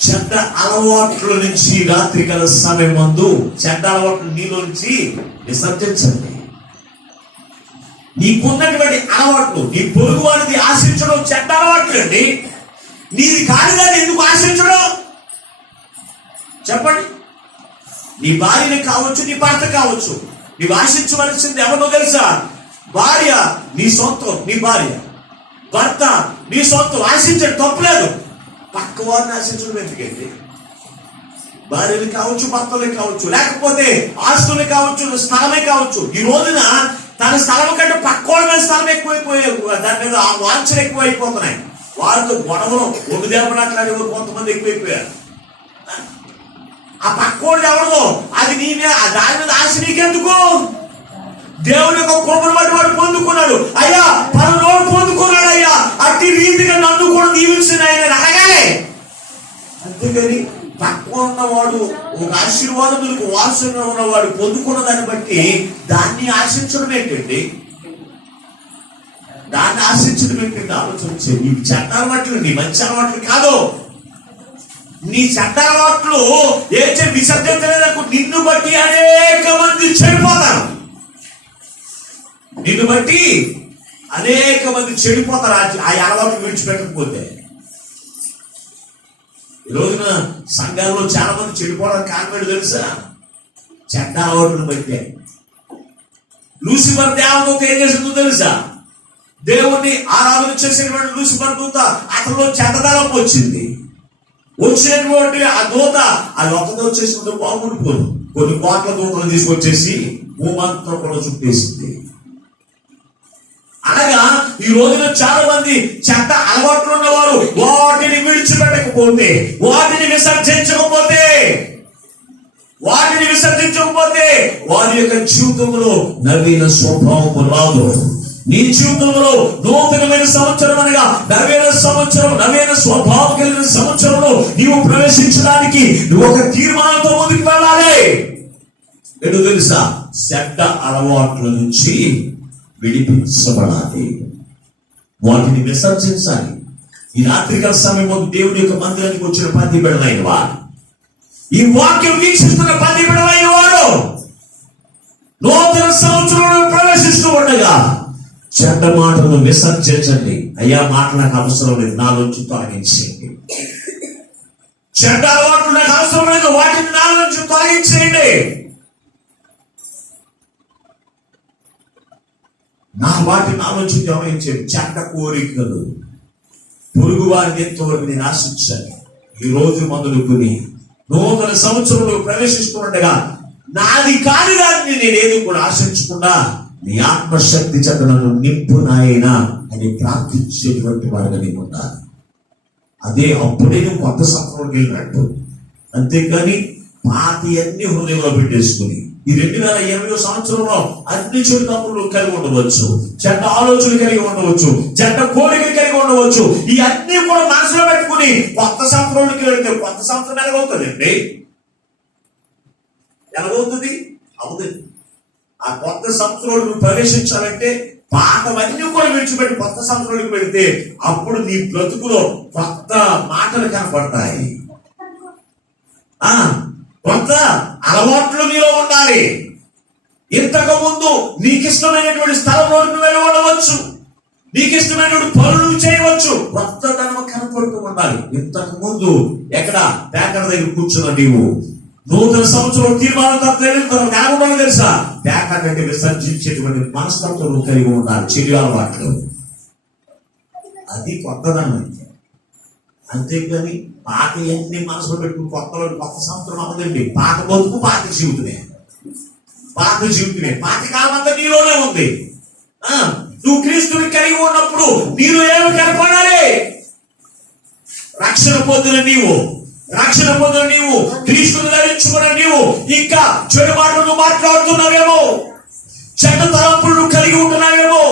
చెడ్డ అలవాట్ల నుంచి రాత్రికాల సమయం ముందు చెడ్డ అలవాట్లు నీలో నుంచి విసర్జించండి. నీకున్నటువంటి అలవాట్లు, నీ పొరుగు వారిని ఆశించడం చెడ్డ అలవాట్లు అండి. నీది కాదుగా ఎందుకు ఆశించడం చెప్పండి? నీ భార్యని కావచ్చు, నీ భర్త కావచ్చు, నీవు ఆశించవలసింది ఎవరినో తెలుసా? భార్య నీ సొంతం, నీ భార్య. భర్త నీ సొంతం, ఆశించడం తప్పులేదు. పక్క వారిని ఆశించడం ఎందుకండి? భార్యని కావచ్చు, భర్తలే కావచ్చు, లేకపోతే ఆస్తులు కావచ్చు, స్థలమే కావచ్చు. ఈ రోజున తన స్థలం కంటే పక్క వాళ్ళ మీద స్థలం ఎక్కువైపోయాయి, దాని మీద ఆ వాంఛలు ఎక్కువ అయిపోతున్నాయి. వారితో గొడవలు ఒడ్డు దేపడాట్లాడే కొంతమంది ఎక్కువైపోయారు. ఆ పక్కోడు ఎవరిదో అది నీ మీద, దాని మీద ఆశ నీకెందుకు? దేవుని యొక్క కృపను బట్టి వాడు పొందుకున్నాడు. అయ్యా పరలోడు పొందుకున్నాడు అయ్యా, అట్టి రీతిగా నన్ను కూడా దీవించిన ఆయన అడగాలి. అంతేగాని పక్క ఉన్నవాడు ఒక ఆశీర్వాదం వారసుగా ఉన్నవాడు పొందుకున్న దాన్ని బట్టి దాన్ని ఆశించడం ఏంటండి? దాన్ని ఆశించడం ఏంటంటే ఆలోచించే. నీ చెడ్డ అలవాట్లు, నీ మంచి అలవాట్లు కాదు. నీ చెడ్డ అలవాట్లు ఏ విసర్జించలేదనుకో, నిన్ను బట్టి అనేక మంది చెడిపోతారు. నిన్ను బట్టి అనేక మంది చెడిపోతారు ఆ అలవాట్లు విడిచిపెట్టకపోతే. ఈ రోజున సంఘాల్లో చాలా మంది చెడిపోవడానికి కారణం తెలుసా? చెడ్డ అలవాట్లను బట్టే. లూసిఫర్ దేవదూత ఏం చేసిందో తెలుసా? దేవుణ్ణి ఆరాధన చేసేటువంటి లూసిఫర్ దూత అతనిలో చెడ్డదనం వచ్చింది. వచ్చినటువంటి ఆ దూత ఆ ఒక్కతో వచ్చేసినట్టు బాగుండిపోదు, కొన్ని కోట్ల దూతలు తీసుకొచ్చేసి భూమంతా కూడా చుట్టేసింది. అనగా ఈ రోజున చాలా మంది చెడ్డ అలవాట్లు ఉన్నవారు వాటిని విడిచిపెట్టకపోతే, వాటిని విసర్జించకపోతే వారి యొక్క జీవితంలో నవీన స్వభావం రాదు. నీ జీవితంలో నూతనమైన సంవత్సరం అనగా నవీన సంవత్సరం, నవీన స్వభావం కలిగిన సంవత్సరంలో నీవు ప్రవేశించడానికి నువ్వు ఒక తీర్మానంతో ముందుకు వెళ్ళాలి. ఎందుకు తెలుసా? చెడ్డ అలవాట్ల నుంచి విడిపించబడాలి, వాటిని విసర్జించాలి. ఈ రాత్రికాల సమయం దేవుడి యొక్క మందిరానికి వచ్చిన ప్రతి బిడ్డలైన వారు ఈ వాక్యం వీక్షిస్తున్న ప్రతి బిడ్డలైన వారు నూతన సంవత్సరంలో ప్రవేశిస్తూ ఉండగా చెడ్డ మాటలను విసర్జించండి. అయ్యా మాట నాకు అవసరం లేదు, నాలోంచి తొలగించేయండి. చెడ్డ అలవాట్లు నాకు అవసరం లేదు, వాటిని నాలోంచి తొలగించేయండి. వాటిని నాలోంచి తొలగించేయండి. చెడ్డ కోరికలు, పొరుగు వారిని ఎంతవరకు నేను ఆశించాను. ఈ రోజు మొదలుకొని నూతన సంవత్సరంలో ప్రవేశిస్తూ ఉండగా నాది కాని దాన్ని నేనేది కూడా ఆశించకుండా నీ ఆత్మశక్తి చేత నన్ను నింపు నాయనా అని ప్రార్థించేటువంటి వారుగా నేను ఉండాలి. అదే అప్పుడే నువ్వు కొత్త సంవత్సరంలోకి వెళ్ళినట్టు. అంతేకాని పాతి అన్ని హృదయంలో పెట్టేసుకుని ఈ 2020 సంవత్సరంలో అన్ని చెడు తప్పులు కలిగి ఉండవచ్చు, చెడ్డ ఆలోచనలు కలిగి ఉండవచ్చు, చెడ్డ కోరికలు కలిగి ఉండవచ్చు. ఈ అన్ని కూడా మనసులో పెట్టుకుని కొత్త సంవత్సరంలోకి వెళ్తే కొత్త సంవత్సరం ఎలాగవుతుందండి? ఎలాగవుతుంది? అవుతుంది. ఆ కొత్త సంవత్సరంలో ప్రవేశించాలంటే పాతవన్నీ కూడా విడిచిపెట్టి కొత్త సంవత్సరంలోకి వెళితే అప్పుడు నీ బ్రతుకులో కొత్త మాటలు కనపడతాయి. కొత్త అలవాట్లు నీలో ఉండాలి. ఇంతకు ముందు నీకు ఇష్టమైనటువంటి స్థలంలోకి వెళ్ళి ఉండవచ్చు, నీకు ఇష్టమైనటువంటి పనులు చేయవచ్చు. కొత్త ధనం కనపడుతూ ఉండాలి. ఇంతకు ముందు ఎక్కడ పేకర దగ్గర కూర్చున్న నీవు నూతన సంవత్సరం తీర్మానం తెలుసా? పేకర్ అంటే విసర్జించేటువంటి మనస్తత్వం కలిగి ఉండాలి. చెడు అలవాట్లు, అది కొత్తదనం. అంతేకాని పాత ఎన్ని మనసులో పెట్టుకుని కొత్త సంవత్సరం అవ్వదండి. పాత బతుకు పాత జీవితమే, పాత జీవితమే. పాత కాలం అంతా నీలోనే ఉంది. నువ్వు క్రీస్తుని కలిగి ఉన్నప్పుడు నీలో ఏమి కనపడాలి? రక్షణ పొందిన నీవు క్రీస్తుని ధరించుకున్న నీవు ఇంకా చెడు మాటలు మాట్లాడుతున్నావేమో, చెడ్డ తలంపులు కలిగి ఉంటున్నావేమో,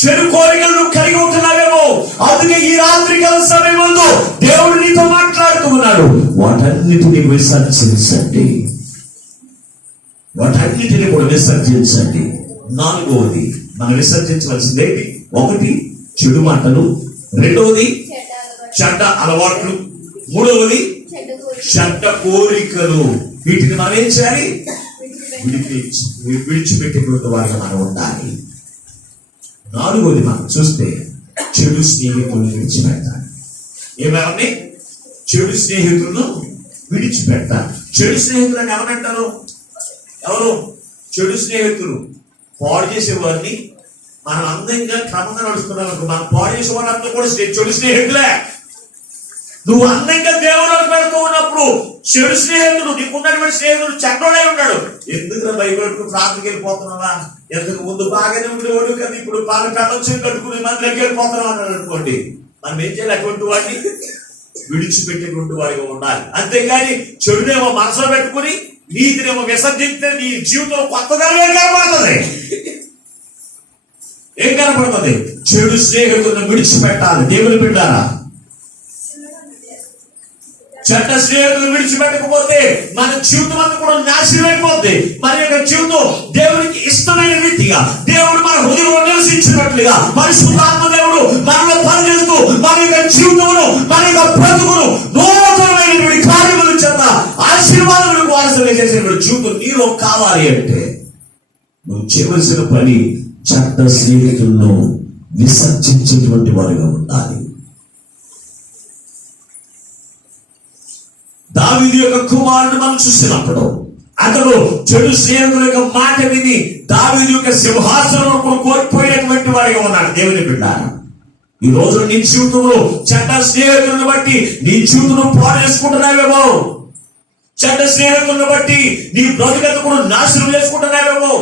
చెడు కోరికలను కలిగి ఉంటున్నావేమో. అందుకే ఈ రాత్రి కాల సమయంలో దేవుడు నీతో మాట్లాడుతూ ఉన్నాడు. వాటన్నిటిని విసర్జించండి, వాటన్నిటిని కూడా విసర్జించండి. నాలుగవది మనం విసర్జించవలసింది ఏంటి? ఒకటి చెడు మాటలు, రెండవది చెడ్డ అలవాట్లు, మూడవది చెడ్డ కోరికలు. వీటిని మనం ఏం చేయాలి? విడిచిపెట్టేటువంటి వారిగా మనం ఉండాలి. నాలుగోది మనం చూస్తే చెడు స్నేహితులను విడిచిపెట్టాలి. ఏమేమి? చెడు స్నేహితులను విడిచిపెట్టాలి. చెడు స్నేహితులను ఎవరంటారు? ఎవరు చెడు స్నేహితులు? పాడు చేసేవారిని మనం అందంగా క్రమంగా నడుస్తున్నాం. మనం పాడు చేసేవాళ్ళంతా కూడా చెడు స్నేహితులే. నువ్వు అందంగా దేవుళ్ళకి వెళ్తూ ఉన్నప్పుడు చెడు స్నేహితుడు, నీకున్నటువంటి స్నేహితుడు చెడ్డోడే ఉన్నాడు. ఎందుకు బైబిల్కు ప్రార్థనకి వెళ్ళిపోతున్నావా? ఎందుకు ముందు బాగానే ఉండేవాడు కదా, ఇప్పుడు బాగా పెళ్ళొచ్చి కట్టుకుని మందిలోకి వెళ్ళిపోతున్నావు అన్నాడు అనుకోండి. మనం ఏం చేయాలి? అటువంటి వాడిని విడిచిపెట్టేటువంటి వాడిగా ఉండాలి. అంతేగాని చెడునేమో మనసులో పెట్టుకుని నీతినేమో విసర్జిస్తే నీ జీవితంలో కొత్తదనం ఏం కనపడుతుంది? ఏం కనపడుతుంది? చెడు స్నేహితులను విడిచిపెట్టాలి. దేవుని బిడ్డారా, చెడ్డ స్నేహితులు విడిచిపెట్టకపోతే మన జీవితం అంతా కూడా నాశనం అయిపోద్ది. మన యొక్క జీవితం దేవునికి ఇష్టమైన రీతిగా, దేవుడు మన హృదయంలో నివసించినట్లుగా పరిశుద్ధాత్మ దేవుడు మనలో పనిచేస్తూ మన యొక్క జీవితంలో, మన యొక్క బ్రతుకును నూతనమైనటువంటి కార్యముల చేత ఆశీర్వాదాలకు వారసులుగా చేసేటువంటి జీవితం నీలో కావాలి అంటే నువ్వు చేయవలసిన పని చెడ్డ స్నేహితులను విసర్జించేటువంటి వారిగా ఉండాలి. దావీదు యొక్క కుమారుడు మనం చూసినప్పుడు అతడు చెడు స్నేహితుల యొక్క మాట విని దావీదు యొక్క సింహాసనం కోల్పోయినటువంటి వాడిగా ఉన్నాడు. దేవుని బిడ్డ, ఈ రోజు నీ జీవితంలో చెడ్డ స్నేహితులను బట్టి నీ జీవితం పాడు చేసుకుంటున్నావేమో, చెడ్డ స్నేహితులను బట్టి నీ బ్రతుకు నాశనం చేసుకుంటున్నావేమో,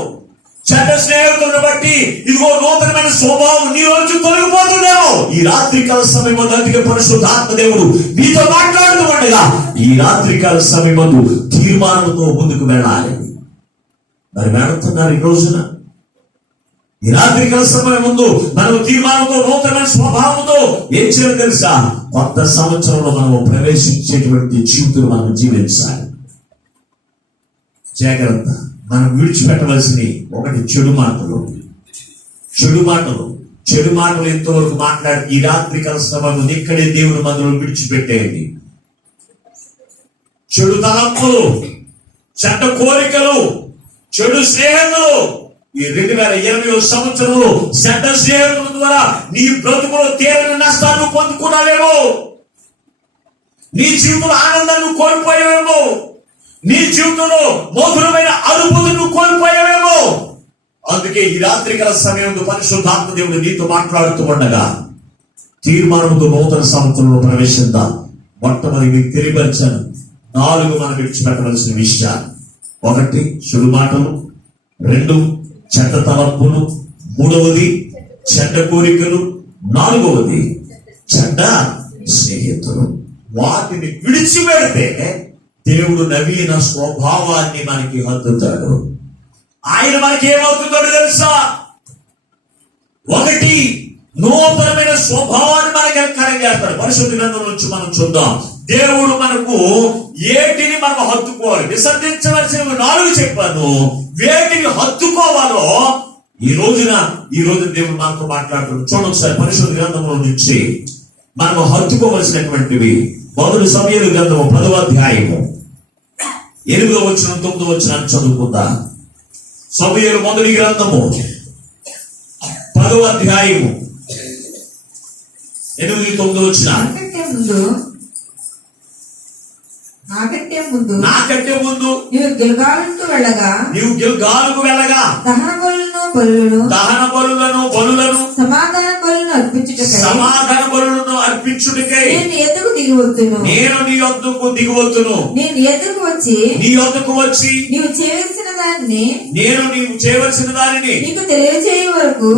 చెడ్డ స్నేహితులను బట్టి ఇదిగో నూతనమైన స్వభావం నీ రోజు తొలగిపోతుందేమో. ఈ రాత్రికాల సమయం అందుకే పరిశుద్ధాత్మ దేవుడు నీతో మాట్లాడుతూ ఉండగా ఈ రాత్రికాల సమయం తీర్మానంతో ముందుకు వెళ్ళాలి. మరి వెళుతున్నారు ఈ రోజున? ఈ రాత్రికాల సమయం ముందు మనం తీర్మానంతో, నూతనమైన స్వభావంతో ఏం చేయాలి తెలుసా? కొత్త సంవత్సరంలో మనము ప్రవేశించేటువంటి జీవితం మనం జీవించాలి. జాగ్రత్త. మనం విడిచిపెట్టవలసింది ఒకటి చెడు మాటలు. ఎంతవరకు మాట్లాడి ఈ రాత్రి కాల సమయంలో ఇక్కడే దేవుని మందిరం విడిచిపెట్టేయండి. చెడు తలంపులు, చెడ్డ కోరికలు, చెడు స్నేహములు, ఈ 2020 సంవత్సరంలో చెడ్డ స్నేహముల ద్వారా నీ బ్రతుకులో తీరని నష్టాన్ని పొందుకున్నావేమో, నీ జీవితంలో ఆనందాన్ని కోల్పోయావేమో, నీ జీవితంలో మధురమైన అనుభూతిని కోల్పోయావేమో. అందుకే ఈ రాత్రికాల సమయంలో పరిశుద్ధాత్మ దేవుడు నీతో మాట్లాడుతూ ఉండగా తీర్మానంతో నూతన సంవత్సరంలో ప్రవేశిద్దాం. మొట్టమొదటి మీకు తెలియపరిచాను 4 మనం విడిచిపెట్టవలసిన విషయాలు. 1 చెడు మాటలు, 2 చెడ్డ తలంపులు, 3వది చెడ్డ కోరికలు, 4వది చెడ్డ స్నేహితులు. వాటిని విడిచిపెడితే దేవుడు నవీన స్వభావాన్ని మనకి హద్దుతాడు. ఆయన మనకి ఏమవుతుందో తెలుసా? 1 నూతనమైన స్వభావాన్ని మనకి కలిగేస్తాడు. పరిశుద్ధ గ్రంథం నుంచి మనం చూద్దాం. దేవుడు మనకు ఏటిని మనం హత్తుకోవాలి, విసర్జించవలసినవి 4 చెప్పాను. వేటిని హత్తుకోవాలో ఈ రోజు దేవుడు మనతో మాట్లాడుతున్నాడు. చూడండి ఒకసారి పరిశుద్ధ గ్రంథంలో నుంచి మనం హత్తుకోవలసినటువంటివి. 1 సమూయేలు గ్రంథము 10వ అధ్యాయము 8వ వచనం 9వ వచనాన్ని చదువుకుందాం. సమూయేలు మొదటి గ్రంథము 10వ అధ్యాయము 8, 9 వచనాలు. నాకంటే ముందు నీవు నీవు గిల్గాలుకు వెళ్ళగా దహన బలులను సమాధాన బలులను అర్పించుటకై నేను నీ యొద్దకు దిగివచ్చును. నేను నీ యొద్దకు వచ్చి నీవు చేయవలసిన దానిని నీకు తెలియజేయ వరకు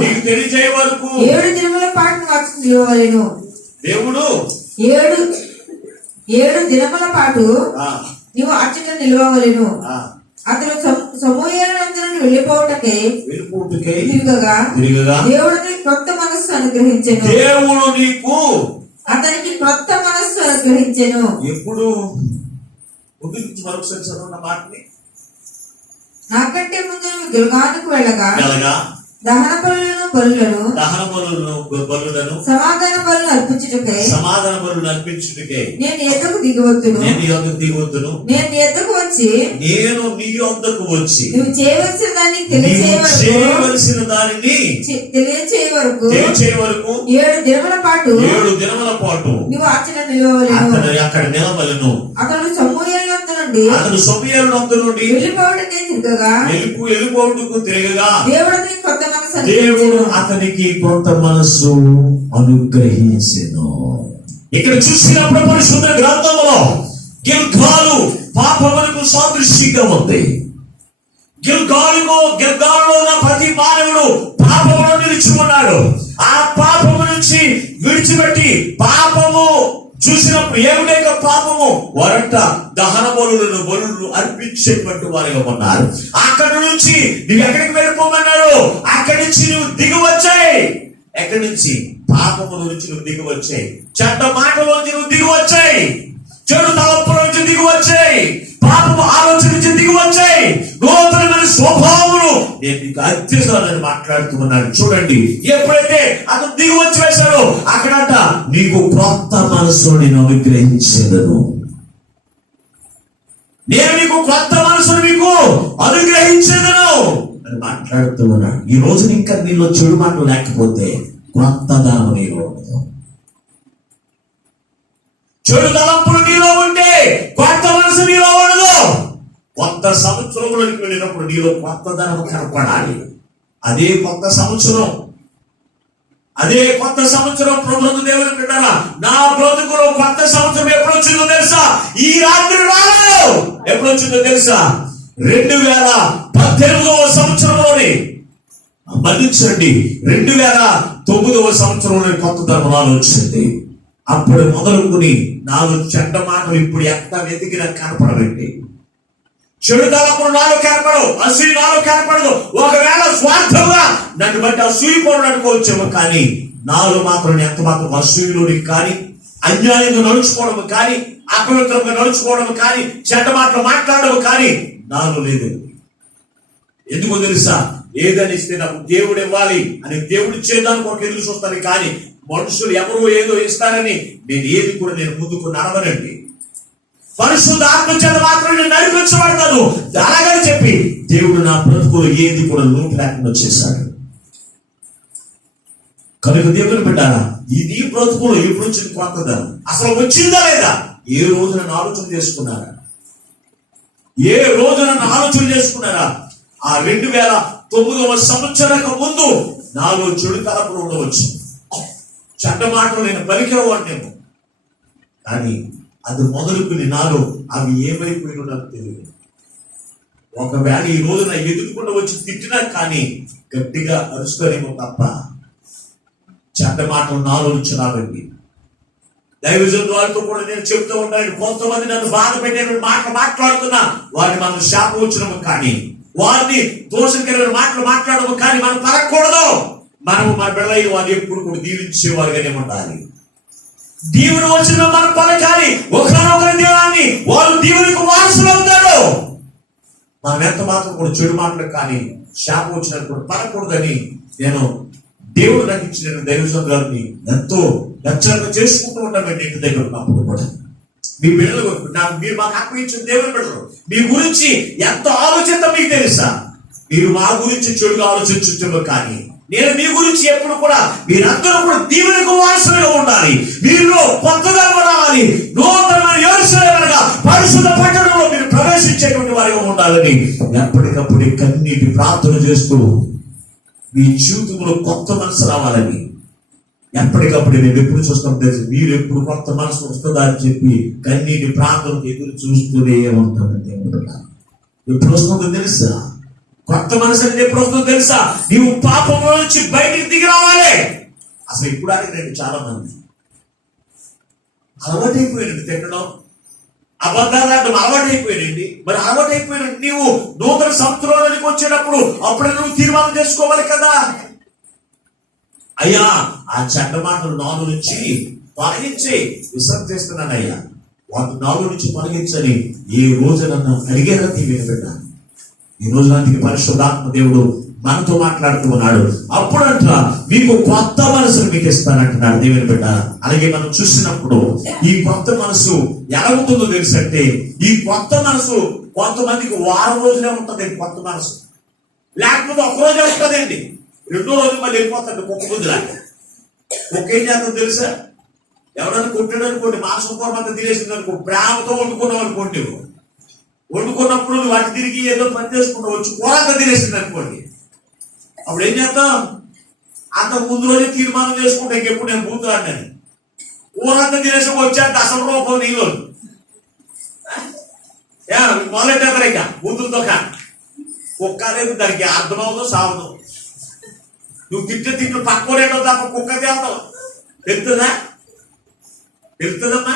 7 దినముల పాటు నాకు నిలవలేను. దేవుడు 7 దినముల పాటు నీవు అచ్చట నిలవవలెను. అతను సమూయేలందరిని వెళ్ళిపోవటకే తిరగగా దేవుడు నీకు కొత్త మనస్సు అనుగ్రహించెను. దేవుడు నీకు అతనికి కొత్త మనస్సు అనుగ్రహించెను. ఎప్పుడు మరొకసారి చదవన్న మాటని. నాకంటే ముందు నువ్వు గిల్గాలుకు వెళ్ళగా దహన బలులను సమాధాన బలులను అర్పించుటకై నేను నీ యొద్దకు దిగివచ్చును. నేను నీ యొద్దకు వచ్చి నువ్వు చేయవలసిన దాన్ని తెలియచేయ వరకు 7 దినముల పాటు నువ్వు అచ్చట నిలవవలెను. అతడు సమూయేలు నుండి వెళ్ళిపోవటకు తిరగగా దేవుడు అతనికి కొత్త మనస్సు అనుగ్రహించెను. ఇక్కడ చూసినప్పుడు పరిశుద్ధ గ్రంథంలో గిల్గాలు పాపమునకు సాదృశ్యంగా ఉంది. గిల్గాలులో ఉన్న ప్రతి మానవుడు పాపమును నిలుచుకున్నాడు. ఆ పాపము నుంచి విడిచిపెట్టి పాపము చూసినప్పుడు ఏమిటేక పాపము వారంట దహన బలులు అర్పించేటువంటి వారిగా ఉన్నారు. అక్కడి నుంచి నువ్వు ఎక్కడికి వెళ్ళిపోమన్నాడు? అక్కడి నుంచి నువ్వు దిగివచ్చాయి. ఎక్కడి నుంచి? పాపము నుంచి నువ్వు దిగివచ్చాయి. చెడ్డ మాటలోంచి నువ్వు దిగివచ్చాయి. చెడు తలంపుల నుంచి దిగివచ్చాయి. పాపము ఆలోచన నుంచి దిగివచ్చాయి. నూతనమైన స్వభావములు నేను నీకు అత్యసాలని మాట్లాడుతున్నాను. చూడండి, ఎప్పుడైతే అతను దిగి వచ్చి వేశాడో అక్కడంట నీకు కొత్త మనస్సు నేను అనుగ్రహించేదను. నేను నీకు కొత్త మనసును మీకు అనుగ్రహించేదను అని మాట్లాడుతూ ఉన్నాడు. ఈ రోజు ఇంకా నీలో చెడు మాటలు లేకపోతే కొత్త దానం నీలో ఉండదు. చెడు తలంపులు నీలో ఉంటే కొత్త మనసు నీలో ఉండదు. కొత్త సంవత్సరంలోకి వెళ్ళినప్పుడు నీలో కొత్త ధనం కనపడాలి. అదే కొత్త సంవత్సరం ప్రభుత్వ దేవుని పెట్టారా? నా బ్రతుకులో కొత్త సంవత్సరం ఎప్పుడు వచ్చిందో తెలుసా? ఈ రాత్రి రాలేదు. ఎప్పుడు వచ్చిందో తెలుసా? 2018వ సంవత్సరంలోని మన్నించండి 2009వ సంవత్సరంలో కొత్త ధర్మనాలు వచ్చింది. అప్పుడు మొదలుకుని 4 చెడ్డ మాటలు ఇప్పుడు ఎంత వెతికినా కనపడబెట్టి చెడు తలంపులు నాలో కనపడవు, అసూయ నాలో కనపడదు. ఒకవేళ స్వార్థంగా నన్ను బట్టి అసూయపడు అనుకోవచ్చేమో, కానీ నాలో మాత్రం ఎంత మాత్రం అసూయలోనికి కానీ, అన్యాయంగా నడుచుకోవడం కానీ, అపవిత్రంగా నడుచుకోవడం కానీ, చెడ్డ మాటలు మాట్లాడడం కానీ నాలో లేదు. ఎందుకో తెలుసా? ఏదని ఇస్తే నాకు దేవుడు ఇవ్వాలి అని దేవుడు ఇచ్చేదానికి ఒక ఎదురు చూస్తాను, కానీ మనుషులు ఎవరో ఏదో ఇస్తారని నేను ముందుకు నడవనండి. పరిశుద్ధ ఆత్మ చేత మాత్రం నేను నడిపించబడతాను అలాగని చెప్పి దేవుడు నా బ్రతుకులో ఏది కూడా లోటు లేకుండా చేశాడు. కనుక దేవుని బిడ్డారా, ఈ నీ బ్రతుకులో ఎప్పుడు వచ్చింది కొత్తదనం? అసలు వచ్చిందా లేదా? ఏ రోజు నన్ను ఆలోచన చేసుకున్నారా? ఏ రోజు నన్ను ఆలోచన చేసుకున్నారా? ఆ 2009వ సంవత్సరానికి ముందు నాలో చెడు తలపులు ఉండవచ్చు, చెడ్డ మాటలు నేను పలికేవాడినేమో, కానీ అది మొదలుకుని నాలో అవి ఏమైపోయినో నాకు తెలియదు. ఒకవేళ ఈ రోజు నా ఎదుగుకుండా వచ్చి తిట్టినా కానీ గట్టిగా అరుస్తానేమో తప్ప చెడ్డ మాటలు నాలో నుంచి రావండి. దైవజనుల వారితో కూడా నేను చెప్తూ ఉంటాను, కొంతమంది నన్ను బాధ పెట్టే మాటలు మాట్లాడుతున్నా వారిని మనం శాపం వచ్చినము కానీ, వారిని దోషం కలిగిన మాటలు మాట్లాడము కానీ మనం పరగకూడదు. మనము మన బిడ్డలైన వారిని ఎప్పుడు కూడా దీవించేవారుగానే ఉండాలి. దీవుని వచ్చిన మనం పలకాలి. ఒకరినొకరి దీవాన్ని వారు దీవునికి వారసులు అవుతారు. మనం ఎంత మాత్రం కూడా చెడు మాటలు కానీ శాపం వచ్చినట్టు కూడా పడకూడదని నేను దేవుడు నాకు ఇచ్చిన దైవజనుల గారిని ఎంతో హెచ్చరిక చేసుకుంటూ ఉంటామండి. ఇంటి దగ్గర ఉన్నప్పుడు కూడా మీ బిడ్డలు మీరు మాకు అప్పగించిన దేవుని బిడ్డలు మీ గురించి ఎంత ఆలోచన మీకు తెలుసా? మీరు మా గురించి చెడుగా ఆలోచించటం కానీ నేను మీ గురించి ఎప్పుడు కూడా మీరందరూ కూడా దీవెనకు వారసులుగా ఉండాలి. మీలో కొత్తగా రావాలి. నూతనమైన యేరుశలేముగా పరిశుద్ధ పట్టణంలో మీరు ప్రవేశించేటువంటి వారిగా ఉండాలని ఎప్పటికప్పుడు కన్నీటి ప్రార్థన చేస్తూ మీ జీవితంలో కొత్త మనసు రావాలని ఎప్పటికప్పుడు మేము ఎప్పుడు చూస్తాం తెలుసు. మీరు ఎప్పుడు కొత్త మనసు వస్తుందా అని చెప్పి కన్నీటి ప్రార్థనకు ఎదురు చూస్తూనే ఉంటామండి. ఎప్పుడు వస్తుందో తెలుసా? కొత్త మనసు అనేది ఎప్పుడు వస్తుందో తెలుసా? నీవు పాపంలో నుంచి బయటికి దిగి రావాలి. అసలు ఇప్పుడు అడిగినండి చాలా మంది అలవాటైపోయానండి తిట్టడం, అబద్ధాలు అంటే అలవాటైపోయానండి. మరి అలవాటైపోయినట్టు నీవు నూతన సంవత్సరానికి వచ్చేటప్పుడు అప్పుడే నువ్వు తీర్మానం చేసుకోవాలి కదా. అయ్యా ఆ చెడ్డ మాటలు నాలుగు నుంచి తొలగించి విసర్జిస్తున్నానయ్యా, వాటి నాలుగు నుంచి తొలగించని ఏ రోజు నన్ను అడిగేలా తీయబెట్టా. ఈ రోజు నాటికి పరిశుద్ధాత్మ దేవుడు మనతో మాట్లాడుతూ ఉన్నాడు. అప్పుడంట మీకు కొత్త మనసును మీకు ఇస్తానంటున్నాడు దేవుని బిడ్డ. అలాగే మనం చూసినప్పుడు ఈ కొత్త మనసు ఎలా ఉంటుందో తెలుసంటే, ఈ కొత్త మనసు కొంతమందికి వారం రోజులే ఉంటుంది కొత్త మనసు, లేకపోతే ఒక రోజే ఉంటుందండి. రెండో రోజు మళ్ళీ వెళ్ళిపోతాడు కుక్క బుద్ధిలాగా. కుక్క ఏం చేస్తుందో తెలుసా? ఎవరైనా కొట్టాడు అనుకోండి, మాంసం కూర అంతా తినేసింది అనుకో, ప్రేమతో వండుకున్నావు అనుకోండి, వండుకున్నప్పుడు వాటి తిరిగి ఏదో పని చేసుకుంటూ వచ్చి కూర అంతా తినేసింది అనుకోండి, అప్పుడు ఏం చేస్తాం? అంత ముందు రోజే తీర్మానం చేసుకుంటే ఇంకెప్పుడు నేను బూతులాడినని. కూర అంతా తినేసి వచ్చాక అసలు రూపం నీళ్ళు మొదలెట్టారు ఇక బూతులతో. కానీ కుక్క అనేది దానికి అర్థమవుతుందో సాగుతావు. నువ్వు తిట్లు పక్కోడేటో తప్ప కుక్క తేస్తావు. తెలుస్తుందమ్మా?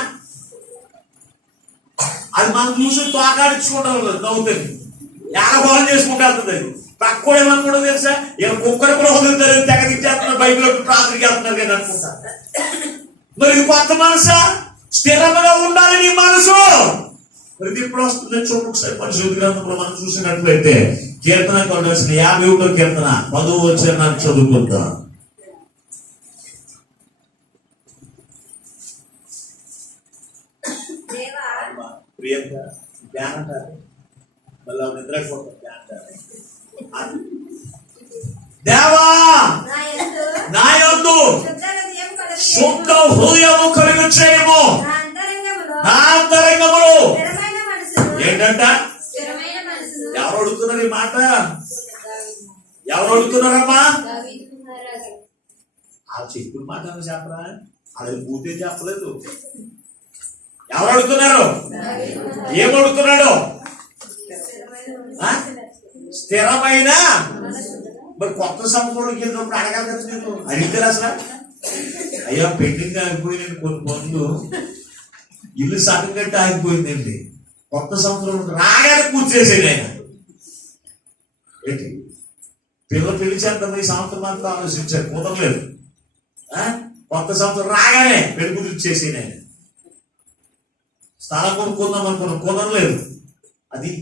అది మనం చూసి తోకాడించుకుంటాం, నవ్వుతుంది, ఏడగోళం చేసుకుంటూ వెళ్తుంది. అది పక్కోడు ఏమనుకుంటా తెలుసా? ఇలా కుక్కర్ కూడా వదులుతారు, తెగ తిట్టేస్తున్నారు, బైబిల్ ప్రార్థనకి వెళ్తున్నారు కదా అనుకుంటా. మరి ఇది కొత్త మనసా? స్థిరంగా ఉండాలి నీ మనసు. మరి ఇది ఇప్పుడు వస్తుంది చూడండి ఒకసారి పరిశుద్ధ గ్రంథంలో మనం చూసినట్లయితే కీర్తన కొనవలసిన 51వ కీర్తన 10వ వచనం చదువుకుంటాం. ప్రియంక ధ్యానం అంటారు, మళ్ళీ నిద్రపోతారు. దేవా నా యందు శుద్ధ హృదయము కలుగు చేయము, నా అంతరంగములో. ఏంటంట? ఎవరు అడుగుతున్నారు ఈ మాట? ఎవరు అడుగుతున్నారమ్మా? ఆ చెప్పుడు మాట చెప్పరా? అది పూర్తి చెప్పలేదు. ఎవరు అడుగుతున్నారు? ఏమడుగుతున్నాడు? స్థిరమైన. మరి కొత్త సంవత్సరంలోకి వెళ్ళినప్పుడు అడగాలి కదా, నేను అడిగితే అసలు అయ్యా పెండింగ్ ఆగిపోయినండి కొన్ని పనులు, ఇల్లు సగం గట్టి ఆగిపోయిందండి, కొత్త సంవత్సరం రాగానే పూర్తి చేసేది ఆయన. ఏంటి పిల్లలు పెళ్లి చేద్దాం ఈ సంవత్సరం అంతా ఆలోచించారు, కుదరలేదు. కొత్త సంవత్సరం రాగానే పెళ్లి కుదిరి చేసేది ఆయన. స్థలం కొనుక్కుందాం అనుకున్నాం, కుదరలేదు. అది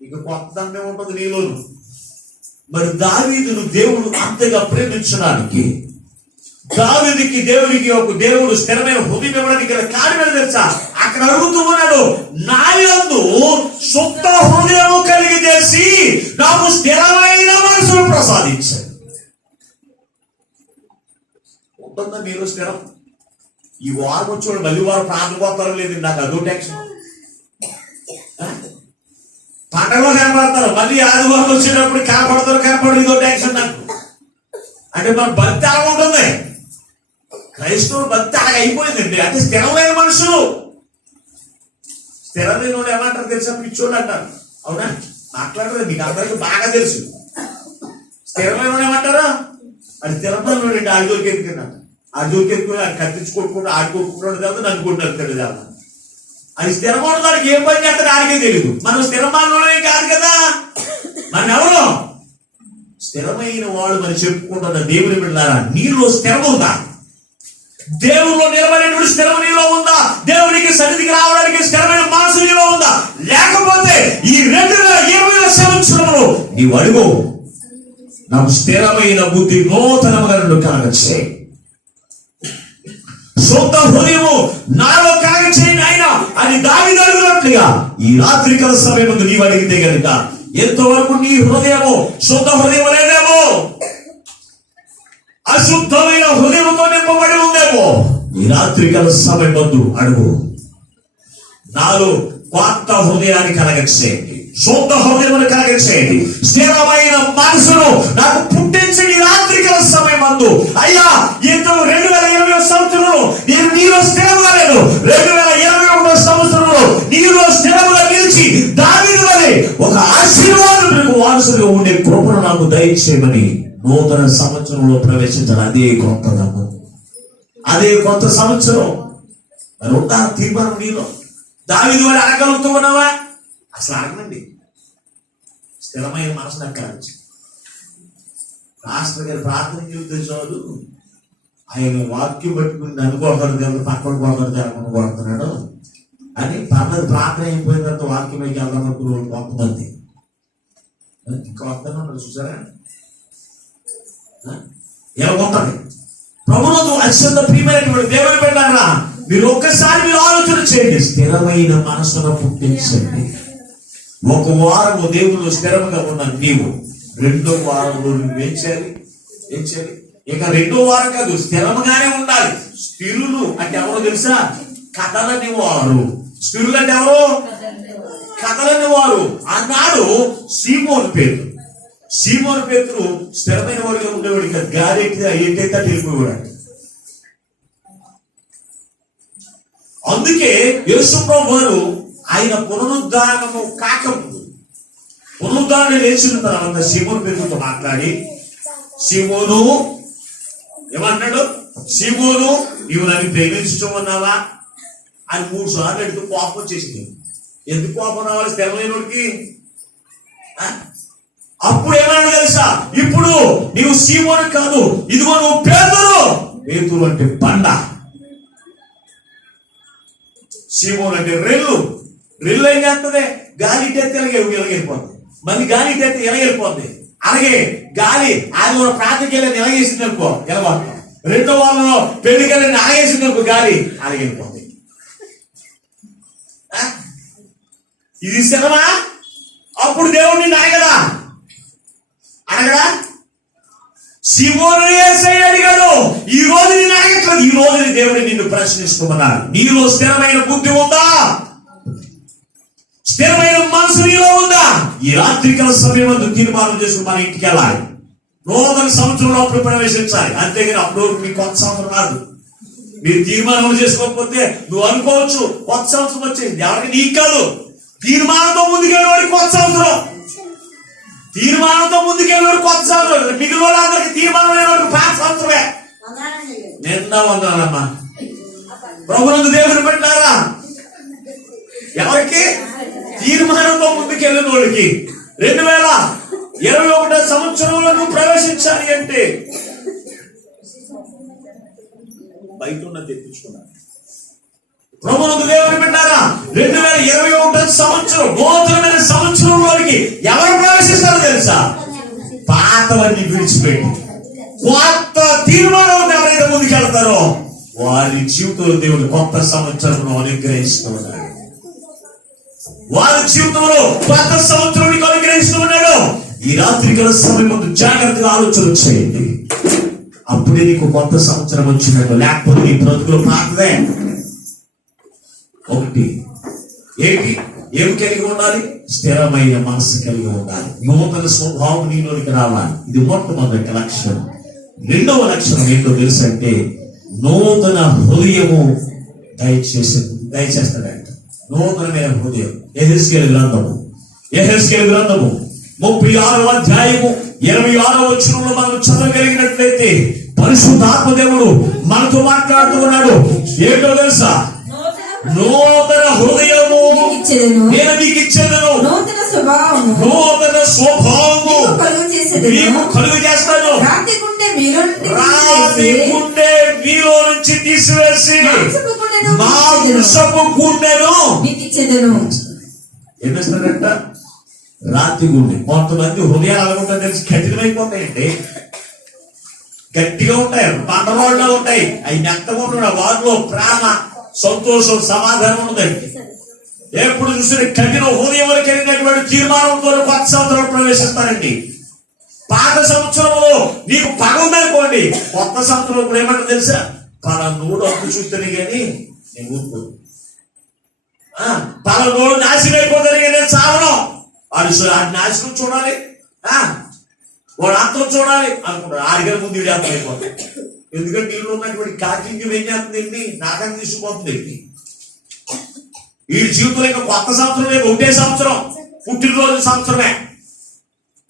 ఇక కొత్త దండే ఉంటుంది నీలోను. మరి దావీదును దేవుడు అంతగా ప్రేమించడానికి, దావీదుకి దేవుడికి ఒక దేవుడు స్థిరమైన హృదయం ఇవ్వడానికి కారణం తెలుసా? ఆ అక్కడ అడుగుతూ ఉన్నాడు, నా యందు శుద్ధ హృదయము కలిగి చేసి నాకు స్థిరమైన మనసును ప్రసాదించాడు. ఉంటుందా మీరు స్థిరం? ఈ వారం వచ్చేవాడు మళ్ళీ వారు ప్రాంతం పోతారో లేదు, నాకు అదో టెన్షన్. పండగలో కనపడతారు, మళ్ళీ ఆదివారం వచ్చేటప్పుడు కనపడదు, ఇదో టెన్షన్ నాకు. అంటే మన భక్తి అలా ఉంటుంది, క్రైస్తవుడు భక్తి అలా అయిపోయిందండి. అంటే స్థిరమైన మనుషులు, స్థిరమైన వాడు ఏమంటారు తెలుసా? పిచ్చోడు అంటారు. అవునా? మాట్లాడరు, మీకు అందరికీ బాగా తెలుసు. స్థిరమైన వాడు ఏమంటారు? అది స్థిరమైన వాడు ఆడిజోలికి ఎత్తుకున్నాడు, ఆడిజోలికి ఎత్తుకుని అది కత్తించుకోకుండా ఆడుకోకుండా కాదు, నన్ను కూడా నడుతాడు. అది స్థిరమైన వాడికి ఏం పని చేస్తాడు ఆడికే తెలియదు. మనం స్థిరమైన కాదు కదా. మన ఎవరు స్థిరమైన వాడు మరి చెప్పుకుంటున్న దేవుని బిడ్డలారా, నీలో స్థిరం ఉందా? దేవుల్లో నిలబడేటువంటి స్థిరం నీలో ఉందా? దేవునికి సన్నిధికి రావడానికి స్థిరమైన మనసు నీలో ఉందా? లేకపోతే ఈ 2020 సంవత్సరంలో నీవు అడుగు, నాకు స్థిరమైన బుద్ధి నూతనముగా కలగచ్చే, శుద్ధ హృదయము నాలో కలగచేయండి ఆయన అని దావీదు అడుగునట్లుగా ఈ రాత్రికాల సమయం నీవు అడిగితే గనుక ఎంతవరకు నీ హృదయము శుద్ధ హృదయం లేదేమో, అశుద్ధమైన హృదయంతో నింపబడి ఉందేమో, ఈ రాత్రికాల సమయం వద్దు అడుగు, నాలో కొత్త హృదయాన్ని కలగచేయండి, శుద్ధ హృదయమును కలగచేయండి, స్థిరమైన మనసును నాకు పుట్టించండి. రాత్రికాల సమయం అందు అయ్యా, ఎంతో 2020 సంవత్సరంలో నేను నీలో స్థిరముగా లేదు, 2021 సంవత్సరంలో నీలో స్థిరముగా నిలిచి దావీదు వలె ఒక ఆశీర్వాదములకు వారసుగా ఉండే కృపను నాకు దయచేయమని నూతన సంవత్సరంలో ప్రవేశించాలి. అదే కొత్తదము, అదే కొత్త సంవత్సరం. మరి ఉంటా తీర్మానం నీలో? దావీదు వలె అడగలుగుతూ ఉన్నావా? అసలు అడగండి. స్థిరమైన మనసు నాకు కావచ్చు. రాష్ట్ర గారి ప్రార్థన చేస్తే చాలు, ఆయన వాక్యం పట్టుకుని అనుకోకూడదు దేవుడు, పక్కన పోకూడదు జరగకుండా కొడుతున్నాడు అని ప్రార్థన అయిపోయిన తర్వాత వాక్యం పైకి వెళ్దామనుకున్న కొంతమంది ఇంకా వస్తాను చూసారా? ఎలా ఉంటుంది ప్రభుత్వం అత్యంత ప్రియమైనటువంటి దేవుని పెట్టారా? మీరు ఒక్కసారి మీరు ఆలోచన చేయండి, స్థిరమైన మనసును పుట్టించండి. ఒక వారము దేవుడు స్థిరంగా ఉన్న నీవు, 2వ వారంలో నువ్వేం చేయాలి? ఇక 2వ వారం కాదు, స్థిరంగానే ఉండాలి. స్థిరులు అంటే ఎవరో తెలుసా? కథలని వారు. స్థిరులు అంటే ఎవరు? కథలని వారు. అన్నాడు సీమోను పేతురు స్థిరమైన వాడిగా ఉండేవాడు కాదు. గాలి ఎట్టయితే వెళ్ళిపోయాడు. అందుకే యేసుప్రభువు వారు ఆయన పునరుద్ధానము కాకముందు, పునరుద్ధారణ లేచిన తర్వాత సీమోను పేతురుతో మాట్లాడి, సీమోను ఏమన్నాడు? సీమోను, నీవు నన్ను ప్రేమించుతున్నావా అని 3 సార్లు అడిగితే కోపం వచ్చేసింది. ఎందుకు కోపం రావాలి స్థిరమైన వాడికి? అప్పుడు ఏమన్నాడు తెలుసా? ఇప్పుడు నీవు సీమోను కాదు, ఇదిగో నువ్వు పేతురు అంటే బండ, సీమోను అంటే రెల్లు ఏం చేస్తుంది? గాలి ఇటైతే ఎలాగెళ్ళిపోతుంది, మళ్ళీ గాలి ఇటైతే ఎలాగెళ్ళిపోతుంది. అలాగే గాలి ఆదివారం ప్రాంతంకి వెళ్ళి ఎలాగేసింది అనుకో ఎలాగొస్తాం, 2వ వారంలో పెళ్లికి వెళ్ళి ఆగేసింది అనుకో గాలి అలాగెళ్ళిపోతుంది. ఇది స్థిరమా? అప్పుడు దేవుడు నిన్ను అడగడా? సీమోను యేసయ్య అడిగాడు. ఈ రోజు నిన్ను అడగట్లేదు. ఈ రోజు దేవుడు నిన్ను ప్రశ్నిస్తున్నాడు. నీలో స్థిరమైన బుద్ధి ఉందా? స్థిరమైన మనసు నీలో ఉందా? ఈ రాత్రికాల సమయం తీర్మానం చేసుకుని మన ఇంటికి వెళ్ళాలి. నూతన సంవత్సరంలో అప్పుడు ప్రవేశించాలి. అంతేగాని అప్పుడు మీకు కొత్త సంవత్సరం రాదు. మీరు తీర్మానం చేసుకోకపోతే నువ్వు అనుకోవచ్చు కొత్త సంవత్సరం వచ్చేది. ఎవరికి నీకు కాదు, తీర్మానంతో ముందుకెళ్ళేవాడికి కొత్త సంవత్సరం. తీర్మానంతో ముందుకెళ్ళేవాడు కొత్త సంవత్సరం. మిగిలిన వాళ్ళందరికీ తీర్మానం లేనివాడికి పాత సంవత్సరమే. నిండా వందనాలమ్మా. ప్రభునందు దేవుని పెట్టారా? ఎవరికి? తీర్మానంతో ముందుకెళ్ళిన వాడికి. 2021 సంవత్సరంలో నువ్వు ప్రవేశించాలి అంటే బయట ఉన్న తెప్పించుకున్నా. ప్రభునందు దేవుని పెట్టారా? 2021 సంవత్సరం నూతనమైన సంవత్సరంలోనికి ఎవరు ప్రవేశిస్తారో తెలుసా? పాతవన్నీ విడిచిపెట్టి కొత్త తీర్మానం ఎవరైతే ముందుకెళ్తారో వారు వారి జీవితంలో దేవుడు కొత్త సంవత్సరం అనుగ్రహిస్తూ ఉన్నాడు. వారి జీవితంలో కొత్త సంవత్సరం అనుగ్రహిస్తూ ఉన్నాడు. ఈ రాత్రి గల సమయం జాగ్రత్తగా ఆలోచన చేయండి. అప్పుడే నీకు కొత్త సంవత్సరం వచ్చినట్టు, లేకపోతే నీ బ్రతుకులు పాతదే. ఒకటి ఏంటి, ఏం కలిగి ఉండాలి? స్థిరమైన మనసు కలిగి ఉండాలి. నూతన స్వభావం నీలోనికి రావాలి. ఇది మొట్టమొదటి లక్షణం. రెండవ లక్షణం ఏంటో తెలుసు అంటే, నూతన హృదయము దయచేస్తాడంట. నూతనమైన హృదయం. యెహెజ్కేలు గ్రంథము 36వ అధ్యాయము 26వ వచనంలో మనం చదవగలిగినట్లయితే పరిశుద్ధాత్మ దేవుడు మనతో మాట్లాడుతూ ఉన్నాడు. ఏంటో తెలుసా? నూతన హృదయము నేను మీకు ఇచ్చేదను, నూతన స్వభావము మీకు కలుగు చేస్తాను. రాతి గుండె మీలో నుంచి తీసివేసి మాంసపు గుండెను మీకు ఇచ్చేదను. ఏం చేస్తాడంట? రాతి గుండె. కొంతమంది హృదయాలు అలాగుంటాయి తెలిసి కఠినమైపోతాయండి. గట్టిగా ఉంటాయి, పంటరోడ్లో ఉంటాయి. అవి మెత్తగా ఉంటాయి. వారిలో ప్రేమ, సంతోషం, సమాధానం ఉందండి. ఎప్పుడు చూసిన కఠిన హృదయంలో కలిగినటువంటి తీర్మానంతో కొత్త సంవత్సరం ప్రవేశిస్తారండి. పాత సంవత్సరంలో నీకు పగ ఉందనుకోండి, కొత్త సంవత్సరంలో ఇప్పుడు ఏమంటారు తెలుసా? పలానోడు అప్పు చూస్తేనే కానీ నేను ఊరుకోను, పలానోడు నాశనం అయిపోతాను కానీ నేను చావను. వాడు నాశనం చూడాలి, వాడు అంతం చూడాలి అనుకుంటాడు. ఆడిగల ముందు వీడి అంతం అయిపోతాయి. ఎందుకంటే వీళ్ళు ఉన్నటువంటి కాకింగ్ ఏం చేస్తుందండి? నాకని తీసుకుపోతుంది. వీడి జీవితంలో ఇంకా కొత్త సంవత్సరం లేదు, ఒకటే సంవత్సరం, పుట్టినరోజు సంవత్సరమే.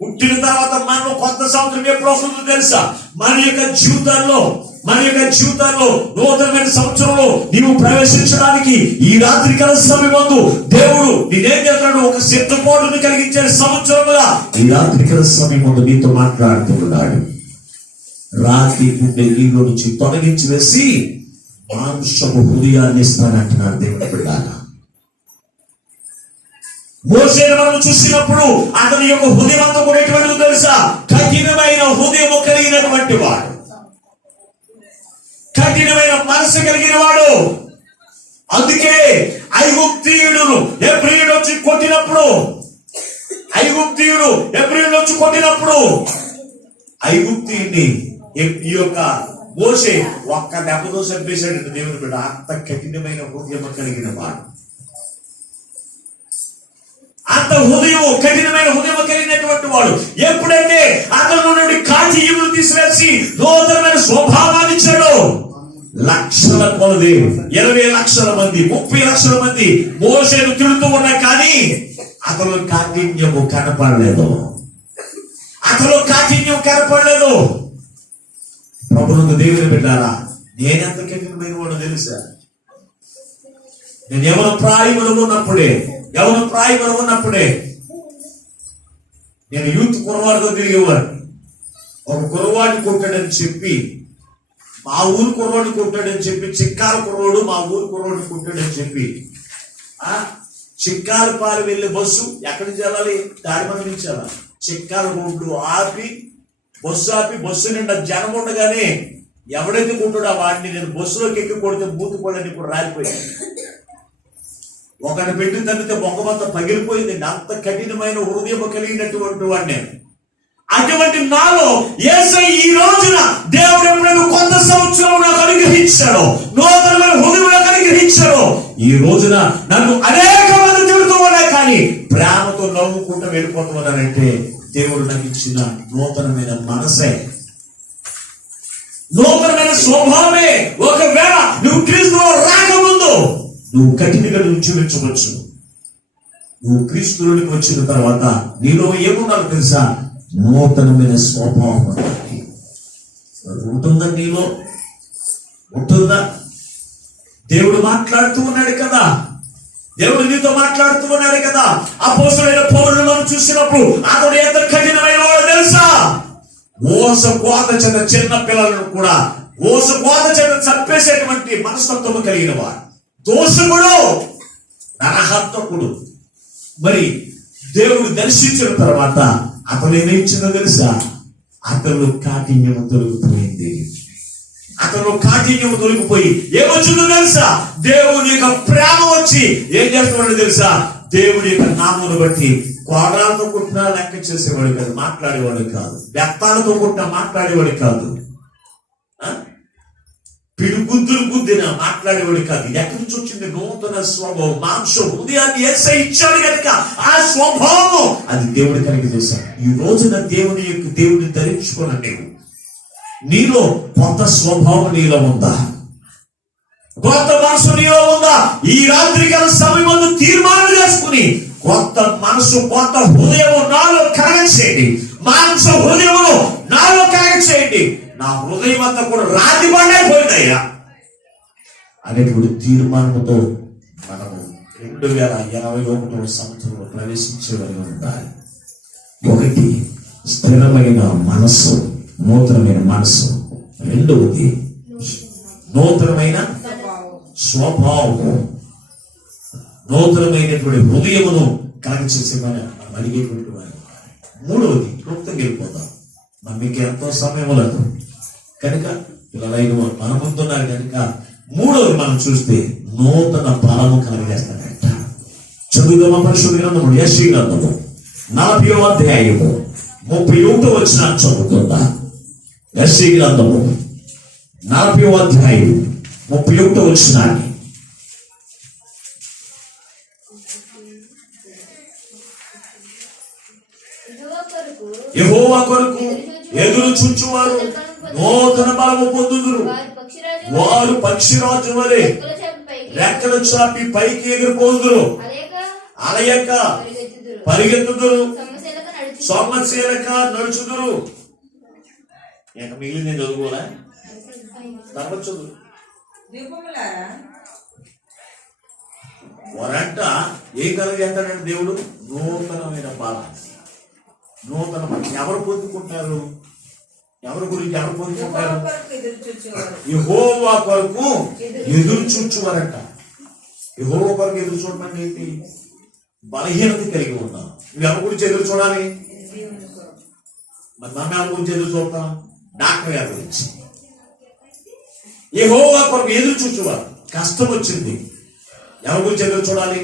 పుట్టిన తర్వాత మనం కొత్త సంవత్సరం ఎప్పుడు వస్తుందో తెలుసా? మన యొక్క జీవితాల్లో నూతనమైన సంవత్సరంలో నీవు ప్రవేశించడానికి ఈ రాత్రి కాల సమయమందు దేవుడు నేనేం చేస్తున్నాడు? ఒక సిద్ధపాటును కలిగించే సంవత్సరముగా ఈ రాత్రి కాల సమయమందు నీతో మాట్లాడుతూ ఉన్నాడు. రాతి గుండె నీలో నుంచి తొలగించి వేసి మాంసపు హృదయాన్ని ఇస్తానంటున్నాడు దేవుడు. బిడ్డలారా, మోసేను మనం చూసినప్పుడు అతని యొక్క హృదయం అంతా కూడా ఎటువంటిదో తెలుసా? కఠినమైన హృదయం కలిగినటువంటి వాడు, కఠినమైన మనసు కలిగిన వాడు. అందుకే ఐగుప్తీయుడు ఎబ్రీయుడు వచ్చి కొట్టినప్పుడు ఐగుప్తీయుడిని ఈ యొక్క మోసే ఒక్క దెబ్బతో చంపేశాడు దేవుని బిడ్డ. అంత కఠినమైన హృదయం కలిగిన వాడు, అంత కఠినమైన హృదయం కలిగినటువంటి వాడు. ఎప్పుడైతే అతను నుండి కాచి ఈవులు తీసివేసి నూతనమైన స్వభావాన్ని ఇచ్చాడు, లక్షల కొలది 20 లక్షల మంది 30 లక్షల మంది మోసేను తిడుతూ ఉన్నా కానీ అతను కాఠిన్యము కనపడలేదు. ప్రభువుకు దేవుని బిడ్డారా, నేనెంత కఠినమైన వాడు తెలుసా? నేను యవన ప్రాయములో ఉన్నప్పుడే నేను యూత్ కురవాడితో తిరిగేవాడిని. ఒక కురవాడిని కొట్టాడని చెప్పి మా ఊరు కుర్రోడిని కొట్టాడని చెప్పి, చిక్కాల కుర్రోడు మా ఊరు కుర్రోడిని కొట్టాడని చెప్పి చిక్కాలపాలు వెళ్ళే బస్సు ఎక్కడి నుంచి వెళ్ళాలి? దారిమంది నుంచి వెళ్ళాలి. చిక్కాల రోడ్లు బస్సు నిండా జనం ఉండగానే ఎవడైతే కొట్టాడో వాడిని నేను బస్సులోకి ఎక్కి కొడితే బూతు కొడని ఇప్పుడు రాలిపోయాను. ఒకటి పెట్టి తగ్గితే మొక్కమంతా పగిలిపోయింది. అంత కఠినమైన హృదయం కలిగినటువంటి వాడిని. అటువంటి నాలో యేసయ్య ఈ రోజున దేవుడు ఎప్పుడైనా కొత్త సంవత్సరం నాకు అనుగ్రహించాడో, నూతనమైన హృదయం నాకు అనుగ్రహించాడో, ఈ రోజున నన్ను అనేక మంది తిడుతూ ఉన్నా కానీ ప్రేమతో నవ్వుకుంటూ వెళ్ళిపోతున్నానంటే దేవుడు నాకు ఇచ్చిన నూతనమైన మనసే, నూతనమైన స్వభావమే. ఒకవేళ నువ్వు క్రీస్తులో రాకముందు నువ్వు కఠినగా చూపించవచ్చు. నువ్వు క్రీస్తులోనికి వచ్చిన తర్వాత నీలో ఏమున్నారో తెలుసా? నూతనమైన స్వభావం ఉంటుందా? నీలో ఉంటుందా? దేవుడు మాట్లాడుతూ ఉన్నాడు కదా, దేవుడు నీతో మాట్లాడుతూ ఉన్నాడు కదా. అపోస్తలుడైన పౌలును మనం చూసినప్పుడు అతడు ఎంత కఠినమైన వాడు తెలుసా? మోసపోత చిన్న పిల్లలను కూడా మోసపోత చంపేసేటువంటి మనస్తత్వం కలిగిన వాడు, దోషకుడు, నరహంతకుడు. మరి దేవుడు దర్శించిన తర్వాత అతను ఏమిచ్చిందో తెలుసా? అతను కాఠిన్యం తొలగిపోయింది. అతను కాఠిన్యం తొలగిపోయి ఏమొచ్చిందో తెలుసా? దేవుని యొక్క ప్రేమ వచ్చి ఏం చేస్తున్నాడో తెలుసా? దేవుడి యొక్క నామమును బట్టి కోడాలతో కుట్టినా లెక్క చేసేవాడు కాదు, మాట్లాడేవాడు కాదు. బెత్తాలతో కుట్టినా మాట్లాడేవాడు కాదు, పిడుగుద్దులు గుద్దిన మాట్లాడేవాడు కాదు. ఎక్కడి నుంచి వచ్చింది? నూతన స్వభావం, మాంసం హృదయాన్ని యేసయ్య ఇచ్చాడు కనుక ఆ స్వభావం అది దేవుడి కలిగి చేశాడు. ఈ రోజున దేవుడిని ధరించుకున్న నీలో కొత్త స్వభావం నీలో ఉందా? కొత్త మనసు నీలో ఉందా? ఈ రాత్రి గల సమయంలో తీర్మానం చేసుకుని కొత్త మనసు, కొత్త హృదయం నాలో కలగచేయండి. మాంస హృదయమును నాలో కలగచేయండి. నా హృదయం అంతా కూడా రాతి బండైపోయిందయ్యా అనేటువంటి తీర్మానంతో మనము 2021వ సంవత్సరంలో ప్రవేశించేవారిగా ఉండాలి. ఒకటి, స్థిరమైన మనస్సు, నూతనమైన మనస్సు. రెండవది, నూతనమైన స్వభావము, నూతనమైనటువంటి హృదయమును కలగచేసేమని మనం అడిగేటువంటి వారు. మూడవది, క్లుప్తంగా వెళ్ళిపోతాం, మీకు ఎంతో సమయం లేదు కనుక పిల్లలైన మన ముందున్నారు కనుక మూడవది మనం చూస్తే నూతన బలము కలగజేస్తాడంట. చదువుదామా పరిశుద్ధ గ్రంథము యెషయా గ్రంథము 40వ అధ్యాయము 31వ వచనం చదువుతుందా? యెషయా గ్రంథము 40వ అధ్యాయం 31వ వచనాన్ని. యెహోవా కొరకు ఎదురు చూచువారు నూతన బలము పొందుదురు. వారు పక్షిరాజు వలె రెక్కలు చాపి పైకి ఎగిరిపోదురు. అలయక పరిగెత్తుదురు, సొమ్మశీలక నడుచుదురు. ఇక మిగిలిన నేను చదువుకోలే, తర్వాత చదువు. వారంట ఏం కలగజేస్తాడంటే దేవుడు నూతనమైన బలం. నూతన ఎవరు పొందుకుంటారు? ఎవరి గురించి ఎవరు పొందుకుంటారు? యెహోవా కొరకు ఎదురు చూచువారంట. యెహోవా కొరకు ఎదురు చూడమని ఏంటి? బలహీనత కలిగి ఉన్నాం. నువ్వు ఎవరి గురించి ఎదురు చూడాలి? మరి మనం ఎవరి గురించి ఎదురు చూడతాం? డాక్టర్ గారి గురించి. యెహోవా కొరకు ఎదురు చూచువారు. కష్టం వచ్చింది, ఎవరి గురించి ఎదురు చూడాలి?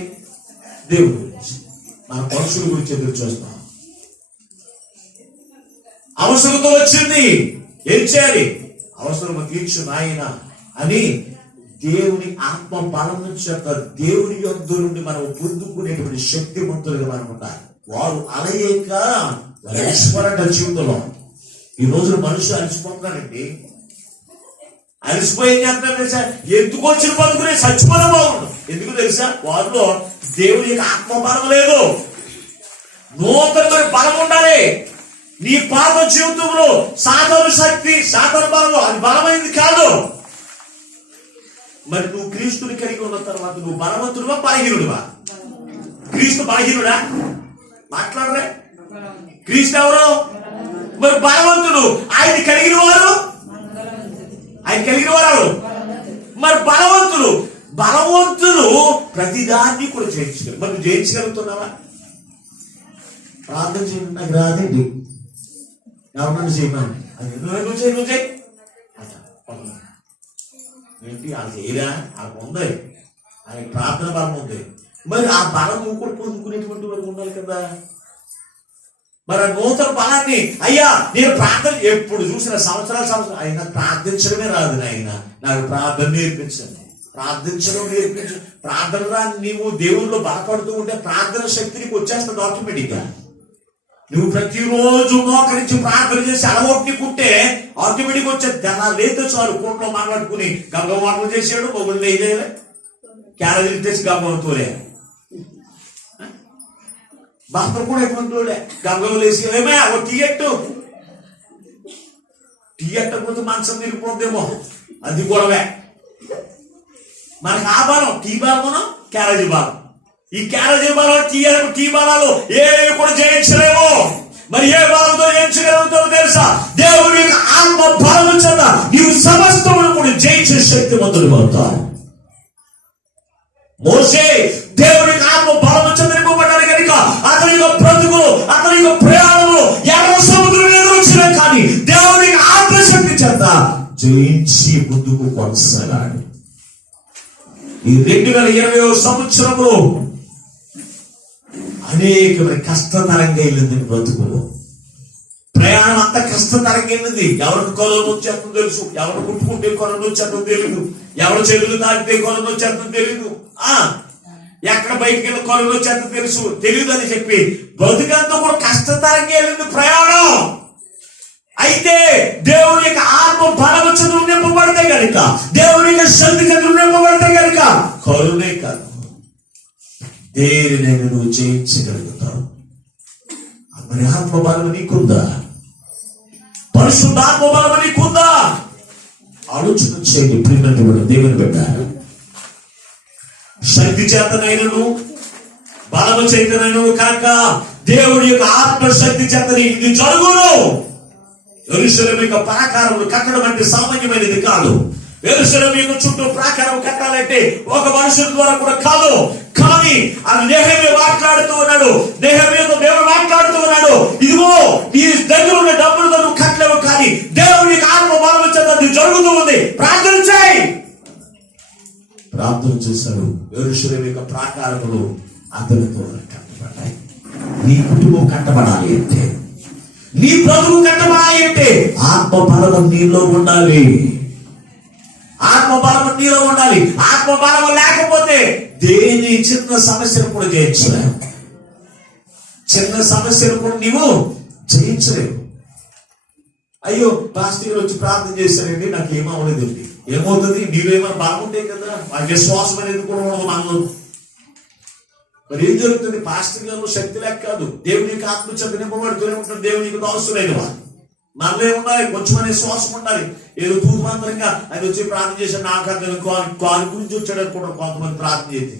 దేవుడి గురించి. మన మనుషుల గురించి ఎదురు చూస్తాం. అవసరంతో వచ్చింది, ఏం చేయాలి? అవసరం తీర్చు నాయన అని దేవుని ఆత్మ బలం చేత దేవుని యొద్ద నుండి మనం పొందుకునేటువంటి శక్తివంతులుగా మనం ఉండాలి. వారు అలయేక అలసిపోయారంట జీవితంలో. ఈ రోజు మనుషులు అలసిపోతున్నారండి. అలసిపోయి ఏం చేస్తున్నారు తెలుసా? ఎందుకు వచ్చిన బతుకునే చచ్చిపోవడం బాగుండు. ఎందుకు తెలుసా? వారిలో దేవుని యొక్క ఆత్మ బలం లేదు. నూతన బలం ఉండాలి. నీ పాప జీవితంలో సాధారణ శక్తి, సాధారణ బలంలో అది బలమైంది కాదు. మరి నువ్వు క్రీస్తుని కలిగి ఉన్న తర్వాత నువ్వు బలవంతుడువా బలహీనుడువా? క్రీస్తు బలహీనుడా? మాట్లాడరే. క్రీస్తు ఎవరు? మరి బలవంతుడు. ఆయన కలిగిన వారు మరి బలవంతులు ప్రతిదాన్ని కూడా జయించగలరు. మరి నువ్వు జయించగలుగుతున్నావా? ప్రార్థన చేయండి, నాకు రాదండి, ఎవరన్నా చేయమని. అది నువ్వు చేయి ఏంటి? అది చేయరా? అది ఉంది, అది ప్రార్థన బలం ఉంది. మరి ఆ బలం నువ్వు కూడా పొందుకునేటువంటి వారు ఉండాలి కదా. మరి ఆ నూతన బలాన్ని, అయ్యా నేను ప్రార్థన ఎప్పుడు చూసిన సంవత్సరాలు అయినా ప్రార్థించడమే రాదు నాయన, నాకు ప్రార్థన నేర్పించండి, ప్రార్థించడం నేర్పించు. ప్రార్థన నీవు దేవుళ్ళు బలపడుతూ ఉంటే ప్రార్థన శక్తి నీకు వచ్చేస్తుంది ఆటోమేటిక్గా. నువ్వు ప్రతిరోజు మోకరించి ప్రార్థన చేసి అలవాటుని పుట్టే ఆటోమేటిక్ వచ్చే ధనాలు లేదు. చాలు కోట్లో మాట్లాడుకుని గంగ మాటలు చేసాడు, మొగుళ్ళు వేయలే, క్యారేజీలు తెచ్చి గంగతోలే, భర్త కూడా ఎటువంటి గంగలు వేసి ఏమే ఒక టీ ఎట్టకపోతే మనసం తిరిగిపోద్దేమో, అది గొడవే. మనకు ఆ బలం టీ బలం, క్యారేజీ బలం. ఈ క్యారేజీ బలం, టీ బలాలు ఏవి కూడా జయించలేము. మరి ఏ బలంతో జయించగలుగుతావు తెలుసా? దేవుని ఆత్మ బలము చేత నీవు సమస్తమును కూడా జయించే శక్తివంతుడు అవుతావు. మోషే దేవుని ఆత్మ బలము చేత నింపబడ్డాడు కనుక అతని యొక్క బ్రతుకులు, అతని యొక్క ప్రయాణములు ఎర్ర సముద్రం ఎదురొచ్చినా కానీ దేవుని ఆత్మశక్తి చేత జయించి ముందుకు కొనసాగాడు. ఈ 2020 సంవత్సరంలో అనేకమైన కష్టతరంగా వెళ్ళింది బ్రతుకులు. ప్రయాణం అంత కష్టతరంగా వెళ్ళింది. ఎవరికి కరోనా వచ్చేస్తుందో తెలుసు, ఎవరు ముట్టుకుంటే కరోనా వచ్చేస్తుందో తెలియదు, ఎవరు చేతులు తాకితే కరోనా వచ్చేస్తుందో తెలియదు, ఎక్కడ బయటికి వెళ్ళి కరోనా వచ్చేస్తుందో తెలియదు అని చెప్పి బ్రతుకంతా కూడా కష్టతరంగా వెళ్ళింది ప్రయాణం. అయితే దేవుని యొక్క ఆత్మ బలము చదువు నింపబడితే కనుక, దేవుని యొక్క శక్తి చదువు నింపబడితే కనుక కరుణే కాదు, దేనినైనా నువ్వు జయించగలుగుతావు. మరి ఆత్మ బలము నీకుందా? పరిశుద్ధాత్మ బలము నీకుందా? ఆలోచన చేయండి ప్రియమైనటువంటి దేవుని బిడ్డ. శక్తి చేతనైనను బలము చేతనైనను కాక దేవుడి యొక్క ఆత్మశక్తి చేతని ఇది జరుగును. యెరూషలేము యొక్క ప్రాకారములు కట్టడం అంటే సామాన్యమైనది కాదు. యెరూషలేము యొక్క చుట్టూ ప్రాకారం కట్టాలంటే ఒక మనుషుల ద్వారా కూడా కాదు. కానీ అది నెహెమ్యా మాట్లాడుతూ ఉన్నాడు, నెహెమ్యాతో దేవుడు మాట్లాడుతూ ఉన్నాడు, ఇదిగో ఈ దగ్గర ఉన్న డబ్బులతో నువ్వు కట్టలేవు, కానీ దేవుని ఆత్మ బలము చేత అది జరుగుతూ ఉంది, ప్రార్థన చేయి. ప్రార్థన చేశాడు. యెరూషలేము యొక్క ప్రాకారములు అతనితో కట్టబడ్డాయి. నీ కుటుంబం కట్టబడాలి అంటే, నీ బ్రతుకు కట్టబడాలి అంటే ఆత్మ బలము నీలో ఉండాలి. ఆత్మ బలము నీలో ఉండాలి. ఆత్మ బలము లేకపోతే దేని చిన్న సమస్యను కూడా జయించలేవు. చిన్న సమస్యను కూడా నీవు జయించలేవు. అయ్యో పాస్టర్ వచ్చి ప్రార్థన చేశానండి, నాకు ఏమవలేదండి. ఏమవుతుంది? నీవేమైనా బాగుంటాయి కదా, ఆ విశ్వాసం అనేది కూడా ఉండదు మనలో. మరి ఏం జరుగుతుంది? పాస్టర్ గారు శక్తి లేక కాదు, దేవుని యొక్క ఆత్మ చేత నింపబడుతూనే ఉంటాడు. దేవునికి దాసులైన వారు మనలే ఉండాలి, కొంచెమనే శ్వాసం ఉండాలి. ఏదో తూమాత్రంగా ఆయన వచ్చి ప్రార్థన చేశాడు, నాకు అర్థం కాలు గురించి వచ్చాడు అనుకోవడం కొంతమంది ప్రార్థన చేసి.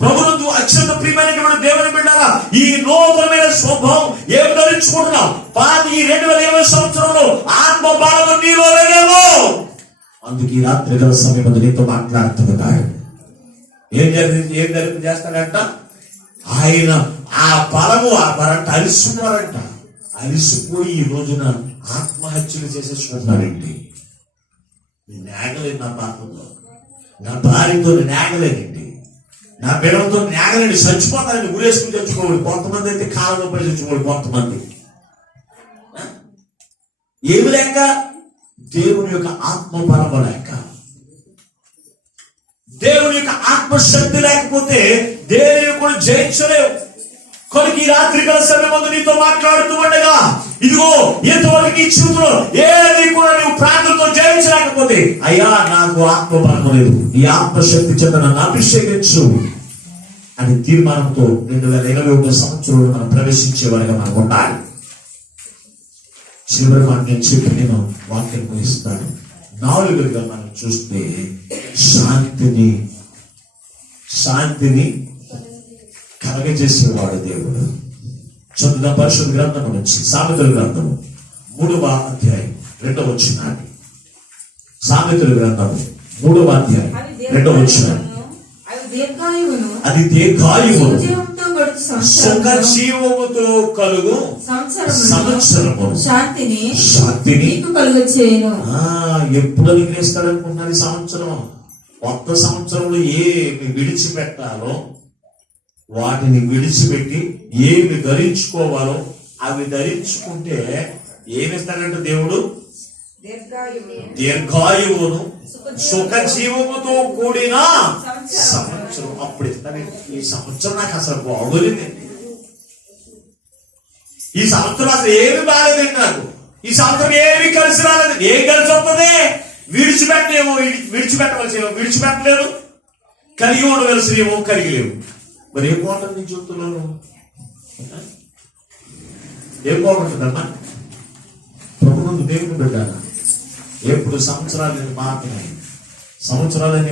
ప్రభునందు అత్యంత ప్రియమైనటువంటి దేవుని బిడ్డలారా, ఈ నూతనమైన స్వభావం ఏం ధరించుకుంటున్నాం? ఈ 2020 సంవత్సరంలో ఆత్మ బలము నీలో లేదేమో. అందుకే ఈ రాత్రి గల సమయంలో నీతో మాట్లాడుతున్నాడు. ఏం చేస్తాడంట? ఆయన ఆ బలము అలిసిపోయారంట. అలిసిపోయి ఈ రోజున ఆత్మహత్యలు చేసేసుకుంటున్నాడండి. నేను నేగలేదు, నా పాపంలో నా భార్యతో నేగలేనండి, నా బిడ్డలతో నేగలేండి, చచ్చిపోతానండి, ఊరేసుకుని చచ్చిపోవాలి. కొంతమంది అయితే కాలంలో పడి చచ్చిపోవాలి. కొంతమంది ఏమి లేక, దేవుని యొక్క ఆత్మ బలము లేక, దేవుని యొక్క ఆత్మశక్తి లేకపోతే దేనిని కూడా జయించలేవు. కనుక ఈ రాత్రి గల సమయం నీతో మాట్లాడుతూ ఉండగా, ఇదిగో ఎంతవరకు ఈ జీవితంలో ఏది కూడా నువ్వు ప్రార్థనతో జయించలేకపోతే, అయ్యా నాకు ఆత్మ బలం లేదు, ఈ ఆత్మశక్తి చేత నన్ను అభిషేకించు అని తీర్మానంతో 2021 సంవత్సరంలో మనం ప్రవేశించే వారిగా మనం ఉండాలి. చివరి మాట నేను చెప్పి నేను వాక్యం ముగిస్తాను. 4గా మనం చూస్తే శాంతిని కలగజేసేవాడు దేవుడు. చదువున పరిశుద్ధ గ్రంథం నుంచి సామెతల గ్రంథము 3వ అధ్యాయం 2వ వచనాన్ని. సామెతల గ్రంథము 3వ అధ్యాయం 2వ వచనాన్ని. అది దీర్ఘాయువును సుఖ జీవముతో కలుగు సంవత్సరము శాంతిని కలుగచేయును. ఎప్పుడు అనుగ్రహిస్తాడనుకుంటున్నారు? ఈ సంవత్సరం, కొత్త సంవత్సరంలో ఏమి విడిచిపెట్టాలో వాటిని విడిచిపెట్టి ఏమి ధరించుకోవాలో అవి ధరించుకుంటే ఏమిస్తాడంటే దేవుడు? దీర్ఘాయువును సుఖ జీవముతో కూడిన సంవత్సరం. అప్పుడు ఇస్తాడండి. ఈ సంవత్సరం నాకు అసలు బాగోలేదండి, ఈ సంవత్సరం అసలు ఏమి బాగాలేదండి, నాకు ఈ సంవత్సరం ఏమి కలిసి రాలేదు. ఏం కలిసి వస్తుంది? విడిచిపెట్టవలసేమో విడిచిపెట్టలేదు, కలిగి ఉండవలసినేమో కలిగి లేవు. మరి ఏం బాగుంటుంది నీ జీవితంలో? ఏం బాగుంటుందమ్మా? ప్రభునందు దేవుని బిడ్డ, ఎప్పుడు సంవత్సరాలన్నీ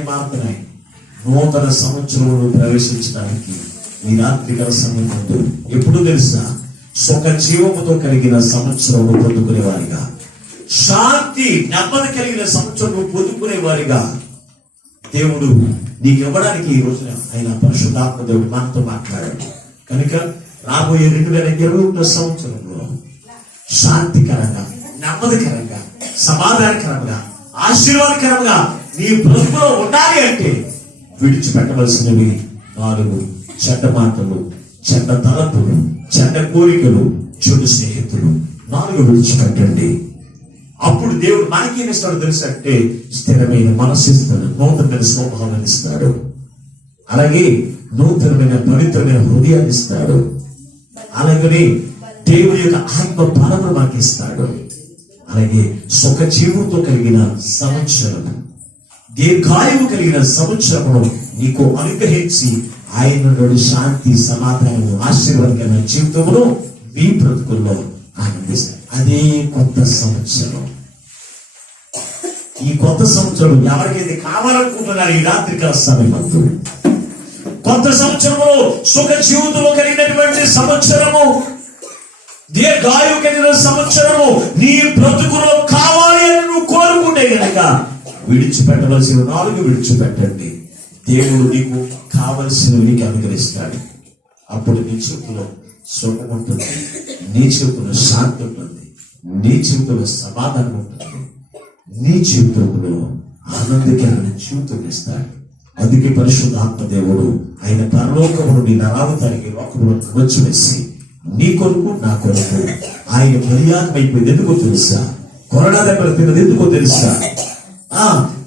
మారుతున్నాయి. నూతన సంవత్సరంలో ప్రవేశించడానికి ఈ రాత్రి గల సమయం ముందు ఎప్పుడు తెలుసా? సుఖ జీవముతో కలిగిన సంవత్సరంలో పొందుకునే వారిగా, శాంతి నెమ్మది కలిగిన సంవత్సరంలో పొందుకునే వారిగా దేవుడు నీకు ఇవ్వడానికి ఈ రోజున ఆయన పరిశుద్ధాత్మ దేవుడు మనతో మాట్లాడాడు. కనుక రాబోయే 2021 సంవత్సరంలో శాంతికరంగా, నెమ్మదికరంగా, సమాధానకరంగా, ఆశీర్వాదకరంగా నీ బ్రతుకులో ఉండాలి అంటే విడిచిపెట్టవలసినవి 4: చెడ్డ మాటలు, చెడ్డ తలపులు, చెడ్డ కోరికలు, చెడు స్నేహితులు. 4 విడిచిపెట్టండి. అప్పుడు దేవుడు మనకేం ఇస్తాడు తెలుసు అంటే స్థిరమైన మనస్సు ఇస్తాడు, నూతనమైన స్వభావాన్ని ఇస్తాడు, అలాగే నూతనమైన పవిత్రమైన హృదయాన్ని ఇస్తాడు, అలాగే దేవుడి యొక్క ఆత్మ బలమును మనకి ఇస్తాడు, అలాగే సుఖ జీవంతో కలిగిన సంవత్సరము, దీర్ఘాయువు కలిగిన సంవత్సరమును నీకు అనుగ్రహించి ఆయన నుండి శాంతి, సమాధానము, ఆశీర్వాదకరమైన జీవితమును మీ బ్రతుకుల్లో ఆనందిస్తాడు. అదే కొత్త సంవత్సరం. ఈ కొత్త సంవత్సరం ఎవరికైతే కావాలనుకుంటున్నారు ఈ రాత్రికాల సమయమందు, కొత్త సంవత్సరము సుఖ జీవితంలో కలిగినటువంటి సంవత్సరము, దీర్ఘాయువు కలిగిన సంవత్సరము నీ బ్రతుకులో కావాలి అని నువ్వు కోరుకుంటే కనుక విడిచిపెట్టవలసిన 4 విడిచిపెట్టండి. దేవుడు నీకు కావలసినవి నీకు అనుగ్రహిస్తాడు. అప్పుడు నీ చూపులో సుఖం ఉంటుంది, నీ చూపులో శాంతి ఉంటుంది, నీ జీవితంలో సమాధానం ఉంటుంది, నీ జీవితంలో ఆనందకరమైన జీవితం ఇస్తాడు. అందుకే పరిశుద్ధ ఆత్మదేవుడు ఆయన పరలోకమును నీ నరావతానికి లోకమును వచ్చి వేసి నీ కొరకు నా కొరకు ఆయన బలియాగమైపోయింది. ఎందుకో తెలుసా? కొరడా దెబ్బలు తిన్నది ఎందుకో తెలుసా?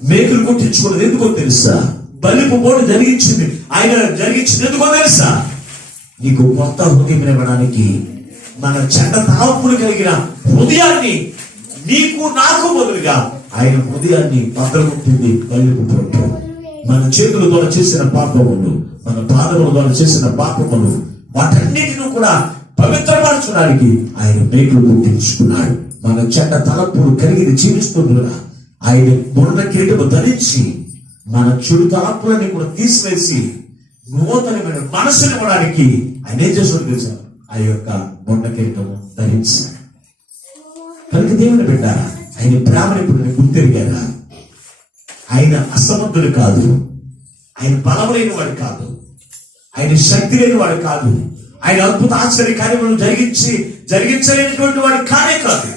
మేకులు కొట్టించుకున్నది ఎందుకో తెలుసా? బలిపు పోటు జరిగించింది ఆయన జరిగించింది ఎందుకో తెలుసా? నీకు కొత్త హృదయం ఇవ్వడానికి, మన చెడ్డ తలపులు కలిగిన హృదయాన్ని నీకు నాకు బదులుగా ఆయన హృదయాన్ని భద్రముట్టింది. బలిపు పోటు మన చేతుల ద్వారా చేసిన పాపములు, మన పాదముల ద్వారా చేసిన పాపములు, వాటన్నిటిని కూడా పవిత్రపరచడానికి ఆయన మేకులు పుట్టించుకున్నాడు. మన చెడ్డ తలపులు కలిగి జీవిస్తుండగా ఆయన బుర్ర కిరీటము ధరించి మన చెడు తలపులని కూడా తీసివేసి నూతనమైన మనసుని ఇవ్వడానికి ఆయన ఏం చేస్తాడు తెలుసా? ఆ యొక్క బొండ కిరీటము ధరించాడు. కనుక దేవుని బిడ్డ, ఆయన ప్రేమను ఇప్పుడు నేను గుర్తెరిగారా? ఆయన అసమర్థుడు కాదు, ఆయన బలం లేని వాడు కాదు, ఆయన శక్తి లేని వాడు కాదు, ఆయన అద్భుత ఆశ్చర్య కార్యములను జరిగించలేనటువంటి వాడు కానే కాదు.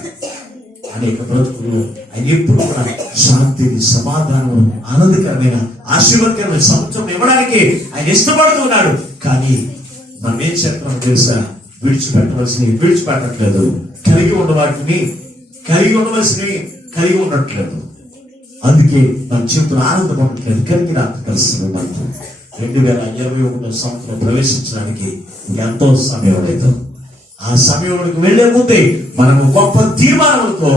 అనేక బ్రతుకులు ఆయన ఎప్పుడు కూడా శాంతిని, సమాధానం, ఆనందకరమైన ఆశీర్వాదకరమైన సంవత్సరం ఇవ్వడానికి ఆయన ఇష్టపడుతున్నాడు. కానీ మనం ఏం చేస్తున్నాం తెలుసా? విడిచిపెట్టవలసినవి విడిచిపెట్టట్లేదు, కలిగి ఉన్న వాటిని కలిగి ఉండవలసినవి కలిగి ఉండట్లేదు. అందుకే మన జీవితంలో ఆనందం ఉండట్లేదు. కలిగి రాత్రి కలిసి 2021 సంవత్సరం ప్రవేశించడానికి ఎంతో సమయం లేదు. ఆ సమయంలోకి వెళ్లే ముందే మనము గొప్ప తీర్మానాలతో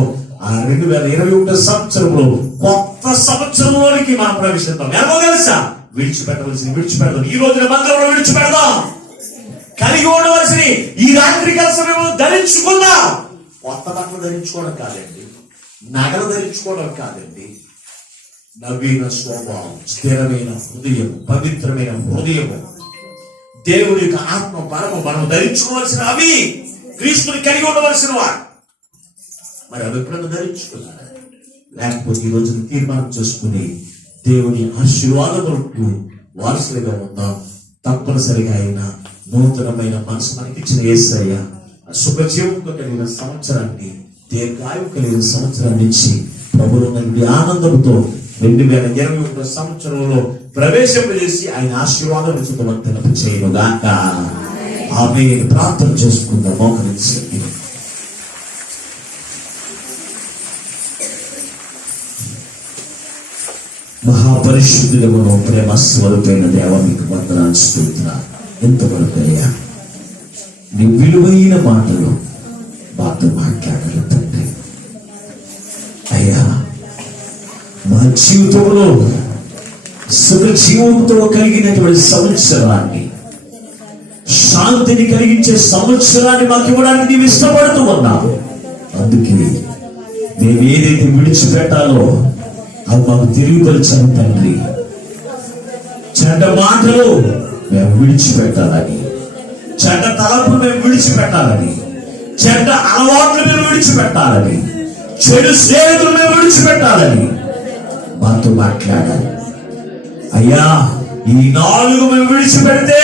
ఆ 2021 సంవత్సరంలో కొత్త సంవత్సరంలోనికి మనం ప్రవేశిద్దాం. ఏమో తెలుసా? విడిచిపెడదాం. ఈ రోజున మందిరంలో విడిచిపెడదాం. కలిగి ఉండవలసిన ఈ రాత్రికాల సమయంలో ధరించుకుందాం. కొత్త బట్టలు ధరించుకోవడం కాదండి, నగలు ధరించుకోవడం కాదండి. నవీన స్వభావం, స్థిరమైన హృదయం, పవిత్రమైన హృదయము, దేవుడి యొక్క ఆత్మ బలము మనం ధరించుకోవాల్సిన అవి క్రీస్తుని కలిగి ఉండవలసిన వాడు. మరి అవి ఎప్పుడైనా ధరించుకున్నారా? లేకపోతే ఈ రోజున తీర్మానం చేసుకుని దేవుని ఆశీర్వాదములకు వారసులుగా ఉందాం. తప్పనిసరిగా ఆయన నూతనమైన మనసు మనకిచ్చిన యేసయ్య శుభజీవంతో కలిగిన సంవత్సరాన్ని, దీర్ఘాయువు కలిగిన సంవత్సరాన్ని ఇచ్చి ప్రభువులో నుండి ఆనందంతో 2021 సంవత్సరంలో ప్రవేశింపజేసి ఆయన ఆశీర్వాదం వర్తన చేయనుగాక. ఆమె ప్రార్థన చేసుకుందాం. మోకరించండి. మహాపరిశుద్ధులను ప్రేమ స్వరూపైన దేవ మీకు వందనాలు స్తుతిస్తున్నాను. ఎంతవరకు అయ్యా నీ విలువైన మాటలు మాతో మాట్లాడాలి తండ్రి. అయ్యా మా జీవితంలో సుఖ జీవంతో కలిగినటువంటి సంవత్సరాన్ని, శాంతిని కలిగించే సంవత్సరాన్ని మాకు ఇవ్వడానికి నీవు ఇష్టపడుతూ ఉన్నావు. అందుకే మేము ఏదైతే విడిచిపెట్టాలో అది మాకు తెలియపరిచాను తండ్రి. చెడ్డ మాటలు మేము విడిచిపెట్టాలని, చెడ్డ తలపులు మేము విడిచిపెట్టాలని, చెడ్డ అలవాట్లు మేము విడిచిపెట్టాలని, చెడు స్నేహితులు మేము విడిచిపెట్టాలని మాతో మాట్లాడాలి. అయ్యా ఈ 4 మేము విడిచిపెడితే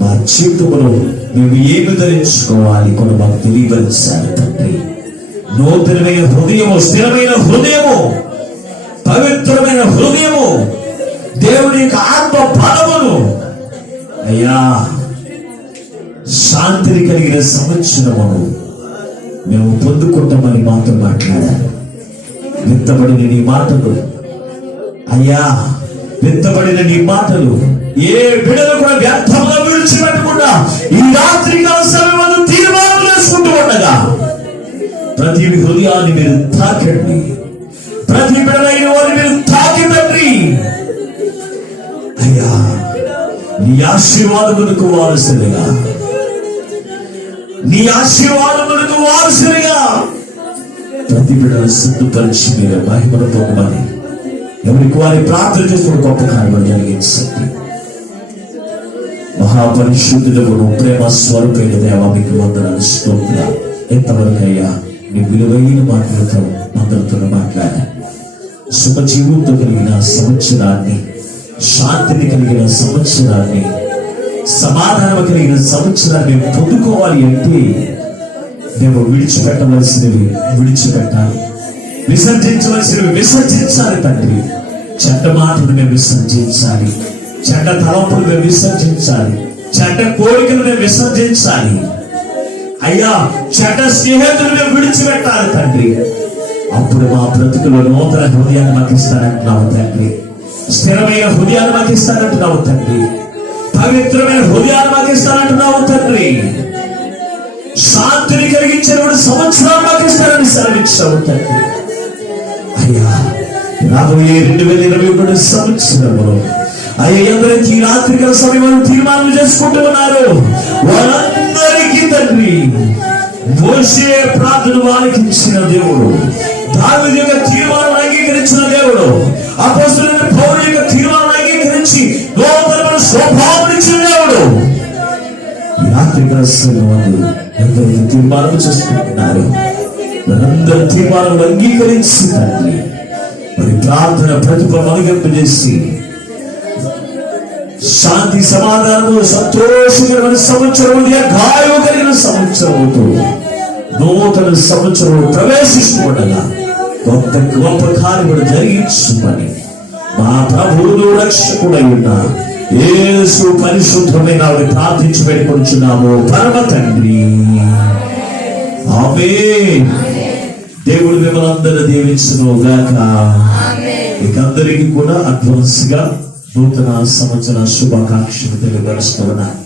మా జీవితంలో మేము ఏమి ధరించుకోవాలి కూడా మాకు తెలియపరిచారు తండ్రి. నూతనమైన హృదయము, స్థిరమైన హృదయము, పవిత్రమైన హృదయము, దేవుని యొక్క ఆత్మ బలమును అయ్యా శాంతిని కలిగిన సంవత్సరమును మేము పొందుకుంటామని మాతో మాట్లాడారు. విత్తబడిన నీ మాటలు అయ్యా, విత్తబడిన నీ మాటలు ఏ బిడలు కూడా వ్యర్థంగా విడిచిపెట్టకుండా ఈ రాత్రి కాల సమయంలో తీర్మానం చేసుకుంటూ ఉండగా ప్రతి హృదయాన్ని మీరు తాకండి, ప్రతి బిడలైన వారిని మీరు తాకి తండ్రి. అయ్యా నీ ఆశీర్వాదములకు వారసులుగా, నీ ఆశీర్వాదములకు వారసులుగా ప్రతి బిడ్డను సిద్ధపరిచి మీరు మహిమను పొందమని ఎవరికి వారి ప్రార్థన చేస్తున్న గొప్ప కార్యము జరిగించండి. మహాపరిశుద్ధులను ప్రేమ స్వరూపైన దేవా మీకు వందనాలు స్తోత్రాలు. ఎంతవరకు అయ్యా నీ విలువైన మాటలతో అందరితో మాట్లాడారు. శుభ జీవంతో కలిగిన సంవత్సరాన్ని, శాంతిని కలిగిన సంవత్సరాన్ని, సమాధానం కలిగిన సంవత్సరాన్ని పొందుకోవాలి అంటే మేము విడిచిపెట్టవలసినవి విడిచిపెట్టాలి, విసర్జించవలసినవి విసర్జించాలి తండ్రి. చెడ్డ మాటలు మేము విసర్జించాలి, చెడ్డ తలంపులు మేము విసర్జించాలి, చెడ్డ కోరికలు మేము విసర్జించాలి అయ్యా. చెడ్డ స్నేహితులు మేము విడిచిపెట్టాలి తండ్రి. అప్పుడు మా బ్రతుకులో నూతన హృదయాన్ని మాకు ఇస్తానంటున్నావు తండ్రి, స్థిరమైన హృదయాన్ని మాకు ఇస్తానంటున్నావు తండ్రి, పవిత్రమైన హృదయాన్ని మాకు ఇస్తానంటున్నావు తండ్రి, శాంతిని కలిగించిన సంవత్సరాలు మాకు ఇస్తానని సెలవిచ్చావు తండ్రి. అయ్యా రాబోయే 2021 సంవత్సరంలో అయ్యా ఎందరైతే ఈ రాత్రికాల సమయంలో తీర్మానం చేసుకుంటూ ఉన్నారు వారందరికీ తండ్రి మోషే ప్రార్థన ఆలకించిన దేవుడు, దావీదు యొక్క తీర్మానం అంగీకరించిన దేవుడు, అపోస్తలుడైన పౌలు యొక్క తీర్మానం అంగీకరించి నూతనమైన స్వభావం ఇచ్చిన దేవుడు ఈ రాత్రికాల సమయంలో ఎందరైతే తీర్మానం చేసుకుంటున్నారు వారందరూ తీర్మానం అంగీకరించి తండ్రి మరి ప్రార్థన ప్రతిభ మనుగంపజేసి శాంతి సమాధానము సంతోషకరమైన సంవత్సరం, గాయం కలిగిన సంవత్సరముతో నూతన సంవత్సరం ప్రవేశిస్తుండగా గొప్ప గొప్ప కార్యములు జరిగించుమని మా ప్రభువును రక్షకుడై ఉన్న యేసు పరిశుద్ధమైన ప్రార్థించి పెట్టుకొచ్చున్నాము పరమ తండ్రి. ఆమేన్. దేవుడు మిమ్మల్ని అందరూ దీవించును గాక. మీకందరికీ కూడా అడ్వాన్స్ గా నూతన సంవత్సర శుభాకాంక్షలు తెలియపరుస్తున్నాను.